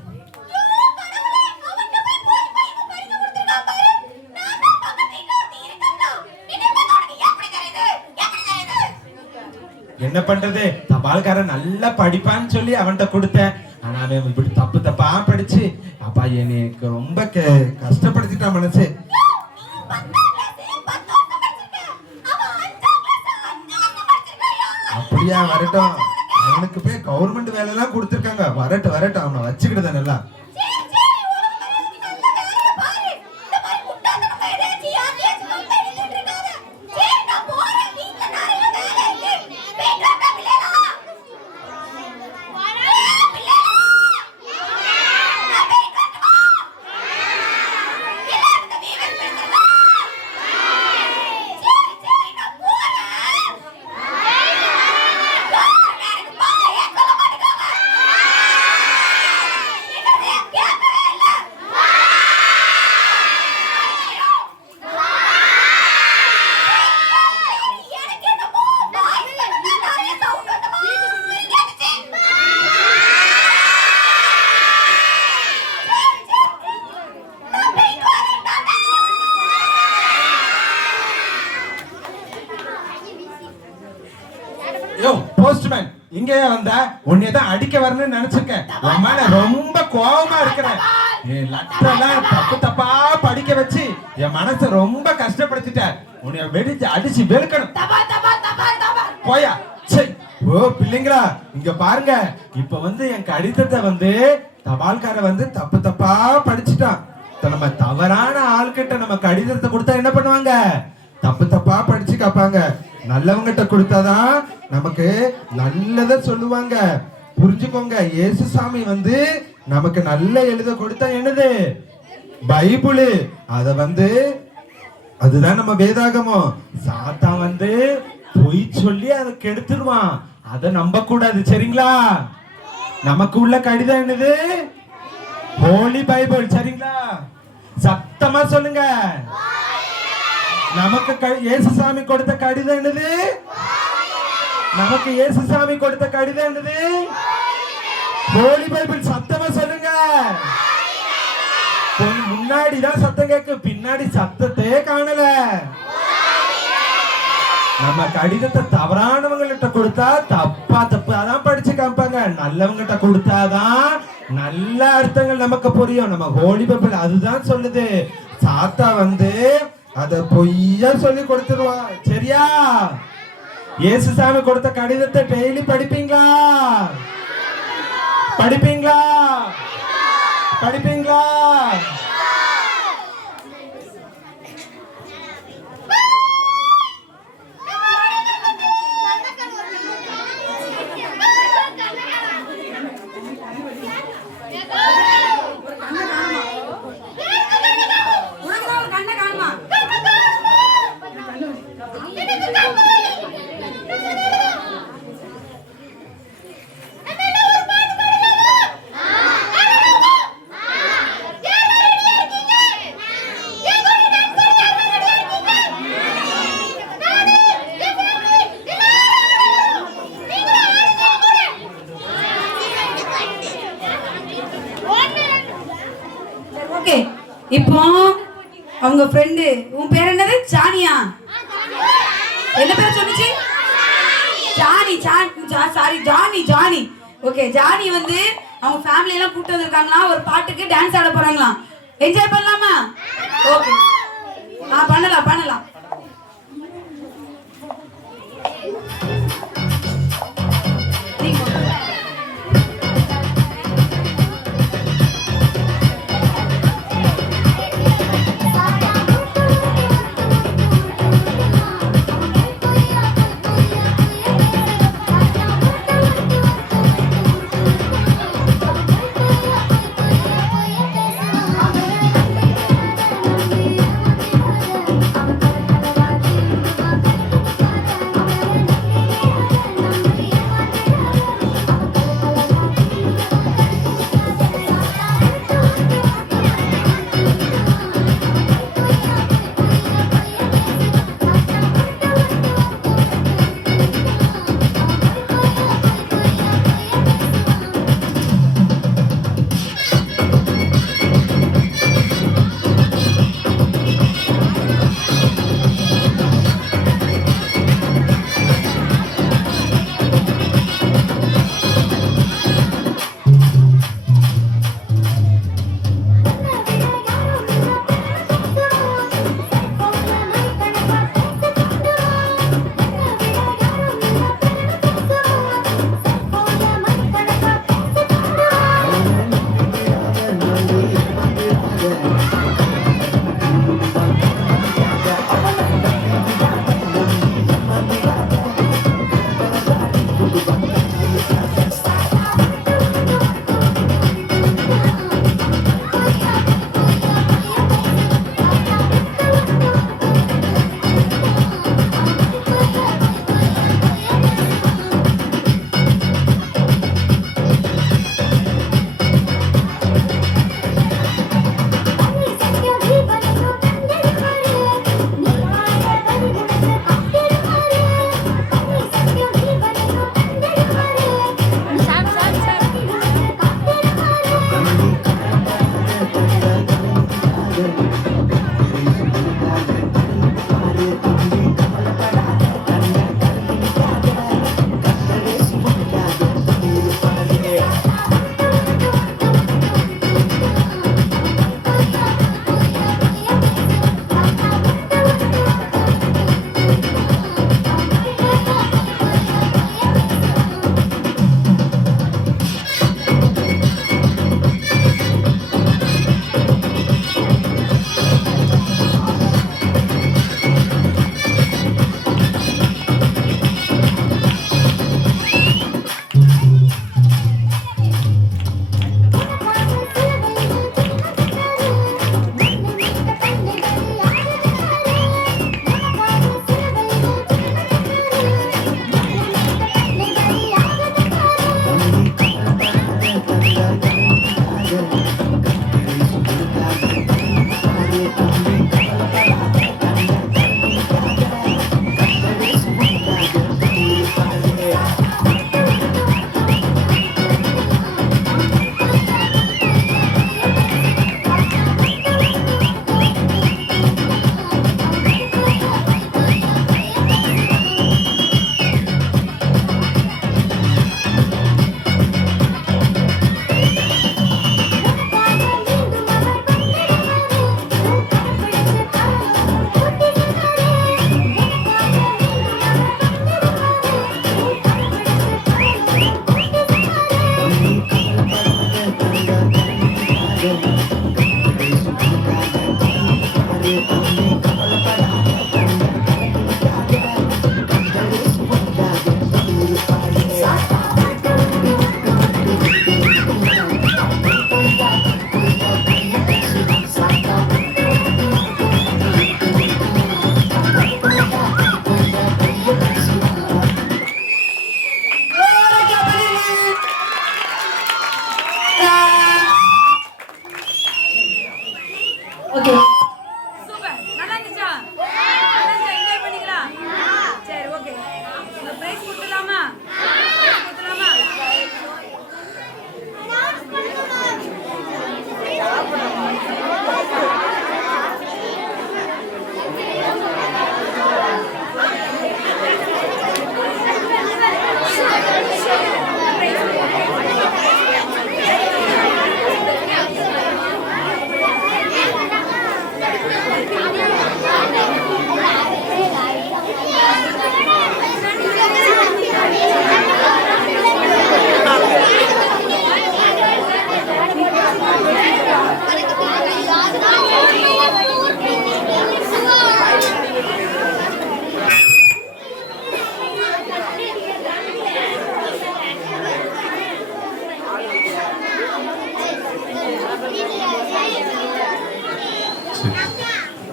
என்ன பண்றது? தபால்காரன் நல்லா படிப்பான்னு சொல்லி அவன்கிட்ட கொடுத்தேன். ஆனா அவன் இப்படி தப்பு தப்பா படிச்சு அப்பா எனக்கு ரொம்ப கஷ்டப்படுத்திட்டான் மனசு. அப்படியா? வரட்டும், அவனுக்கு போய் கவர்மெண்ட் வேலை எல்லாம் கொடுத்துருக்காங்க. வரட்டும் வரட்டும், அவனை வச்சுக்கிட்டு நல்லா. இங்க வந்த உன்னை தான் அடிக்க வரணும்னு நினைச்சிருக்கேன். உன் மேல ரொம்ப கோவமா இருக்கிறேன். என் லெட்டர்லாம் தப்பு தப்பா படிக்க வச்சு என் மனசை ரொம்ப கஷ்டப்படுத்திட்ட. உன்னை வெடிச்சு அடிச்சு வெளுக்கணும். போயா. சரி. ஓ பிள்ளைங்களா, இங்க பாருங்க. இப்ப வந்து என் கடிதத்தை வந்து தபால்கார வந்து தப்பு தப்பா படிச்சுட்டான். நம்ம தவறான ஆள்கிட்ட நம்ம கடிதத்தை கொடுத்தா என்ன பண்ணுவாங்க? தப்பு தப்பா படிச்சு காப்பாங்க. நல்லவங்கிட்ட கொடுத்தாதான் நமக்கு நல்லத சொல்லுவாங்க. புரிஞ்சுக்கோங்க. இயேசுசாமி வந்து நமக்கு நல்ல எழுத கொடுத்தா என்னது? பைபிள். அத வந்து அதுதான் நம்ம வேதாகமம். சாத்தான் வந்து பொய் சொல்லி அதை கெடுத்துருவான். அதை நம்ப கூடாது. சரிங்களா? நமக்கு உள்ள கடிதம் என்னது? ஹோலி பைபிள். சரிங்களா? சத்தமா சொல்லுங்க. நமக்கு இயேசுசாமி கொடுத்த கடிதம் என்னது? நமக்கு இயேசுசாமி கொடுத்த கடிதம் என்னது? ஹோலி பைபிள். சத்தமா சொல்லுங்க. முன்னாடிதான் சத்தம் கேக்கு, பின்னாடி சத்தத்தையே காணல. நம்ம கடிதத்தை தவறானவங்கள்ட்ட கொடுத்தா தப்பு அதான் படிச்சு காமிப்பாங்க. நல்லவங்கிட்ட கொடுத்தாதான் நல்ல அர்த்தங்கள் நமக்கு புரியும். நம்ம ஹோலி பைபிள் அதுதான் சொல்லுது. சாத்தா வந்து அத பொய்யா சொல்லி கொடுத்துருவா. சரியா? இயேசுசாமி கொடுத்த கடிதத்தை டெய்லி படிப்பீங்களா? படிப்பீங்களா? படிப்பீங்களா? ஓகே, இப்போ அவங்க ஃப்ரெண்டு, உன் பேர் என்னது? ஜானியா? என்ன பேர் சொன்னுச்சு? Johnny. Sorry, Johnny. Okay, Johnny வந்து அவங்க ஃபேமிலி எல்லாம் கூப்பிட்டு வந்திருக்காங்களா, ஒரு பாட்டுக்கு டான்ஸ் ஆட போறாங்களாம். என்ஜாய் பண்ணலாமா? ஓகே, பண்ணலாம்.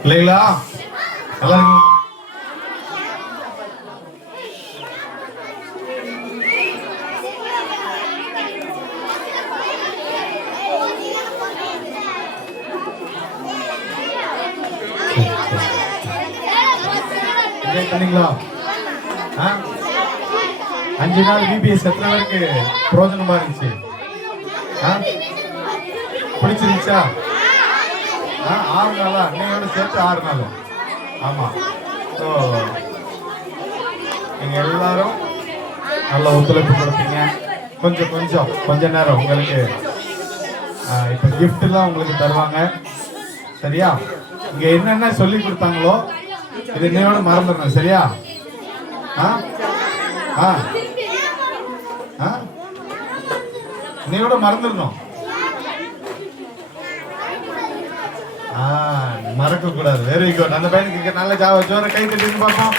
பிள்ளைங்களா நல்லா இருக்கீங்க? என்ஜாய் பண்ணீங்களா? 5 நாள் VBS எத்தனை பேருக்கு பிரோஜனமா இருந்துச்சு? பிடிச்சிருந்துச்சா? 6 நாளா? இன்னையோட சேர்த்து 6 நாள். ஆமா. ஸோ நீங்க எல்லாரும் நல்ல ஒத்துழைப்பு கொடுப்பீங்க. கொஞ்ச நேரம் உங்களுக்கு இப்போ கிஃப்ட்லாம் உங்களுக்கு தருவாங்க. சரியா? இங்க என்னென்ன சொல்லி கொடுத்தாங்களோ இது இன்னையோட மறந்துடணும். சரியா? இன்னையோட மறந்துடணும். மறக்க கூடாது. Very good. அந்த பையனுக்கு நல்ல ஜோர கை தட்டின்னு பார்ப்போம்.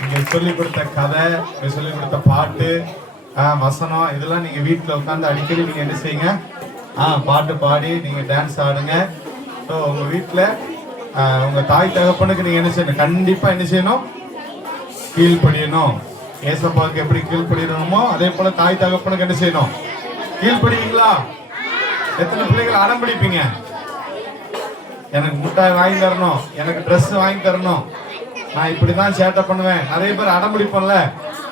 நீங்க சொல்லி கொடுத்த கதை, சொல்லி கொடுத்த பாட்டு, வசனம் இதெல்லாம் நீங்க வீட்டுல உட்காந்து அடிக்கடி நீங்க என்ன செய்யுங்க, பாட்டு பாடி நீங்க டான்ஸ் ஆடுங்க. ஸோ உங்க வீட்டுல உங்க தாய் தகப்பனுக்கு நீங்க என்ன செய்யணும், கண்டிப்பா என்ன செய்யணும், கீழ்ப்படியணும். ஏசப்பாவுக்கு எப்படி கீழ்ப்படியணுமோ அதே போல தாய் தகப்பனுக்கு என்ன செய்யணும், கீழ்ப்படிவீங்களா? எத்தனை பிள்ளைகள் அடம் பிடிப்பீங்க? எனக்கு முட்டாய் வாங்கி தரணும், எனக்கு ட்ரெஸ் வாங்கி தரணும், நான் இப்படிதான் சேட்டை பண்ணுவேன். நிறைய பேர் அடம் பிடிப்போம்ல,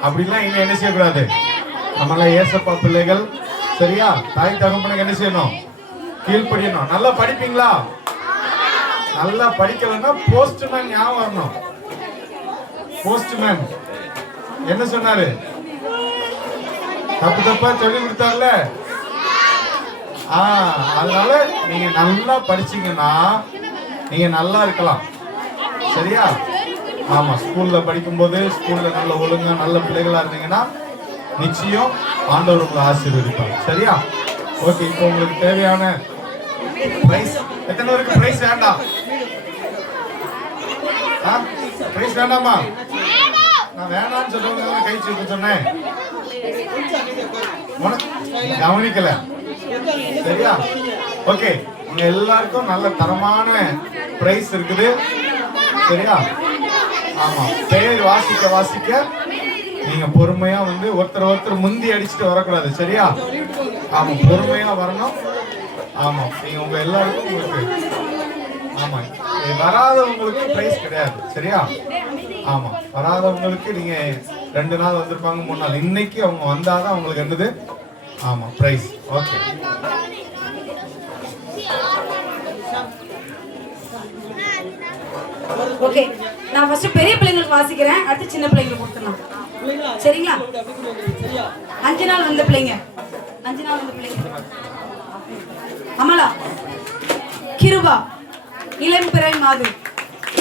அப்படிலாம் இங்க என்ன செய்யக்கூடாது. நம்மளாம் ஏசப்பா பிள்ளைகள். சரியா? தாய் தகப்பனுக்கு என்ன செய்யணும், கீழ்ப்படியணும். நல்லா படிப்பீங்களா? நல்லா படிக்கலன்னா போஸ்ட்மேன் ஞாபகம் வரணும். போஸ்ட்மேன் என்ன சொன்னாரு? தப்பா சொல்லி கொடுத்தார்ல. அதனால நீங்க நல்லா படிச்சீங்கன்னா நீங்க நல்லா இருக்கலாம். சரியா? ஆமா. ஸ்கூல்ல படிக்கும்போது ஸ்கூல்ல நல்ல ஒழுங்கா நல்ல பிள்ளைகளா இருந்தீங்கன்னா நிச்சயம் ஆண்டவர் உங்களை ஆசீர்வதிப்பார். சரியா? ஓகே. இப்போ உங்களுக்கு தேவையான பிரைஸ் எத்தனை பேருக்கு பிரைஸ் வேண்டாம்? பிரைஸ் வேண்டாமா? நான் வேணான்னு சொல்றவங்க கை தூக்க சொன்னேன், கவனிக்கல. சரியா? ஓகே. உங்க எல்லாருக்கும் நல்ல தரமான பிரைஸ் இருக்குது. சரியா? ஆமா. பெயர் வாசிக்க நீங்க பொறுமையா வந்து ஒருத்தர் முந்தி அடிச்சுட்டு வரக்கூடாது. சரியா? ஆமா, பொறுமையா வரணும். ஆமா. நீங்க உங்க எல்லாருக்கும் உங்களுக்கு ஆமா வராதவங்களுக்கு பிரைஸ் கிடையாது. சரியா? ஆமா. வராதவங்களுக்கு நீங்க 2 நாள் வந்திருப்பாங்க, 3 நாள். இன்னைக்கு அவங்க வந்தாதான் அவங்களுக்கு என்னது, ஆமா, பிரைஸ். ஓகே. ஓகே. நான் ஃபர்ஸ்ட் பெரிய பிள்ளைங்களுக்கு வாசிக்கிறேன், அடுத்து சின்ன பிள்ளைங்களுக்கு கொடுத்துடலாம். சரிங்களா? 5 நாள் வந்த பிள்ளைங்க, 5 நாள் வந்த பிள்ளைங்க. அமலா, கிருபா, இளம்பிறை மாது.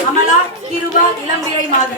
அமலா, கிருபா, இளம்பிறை மாது.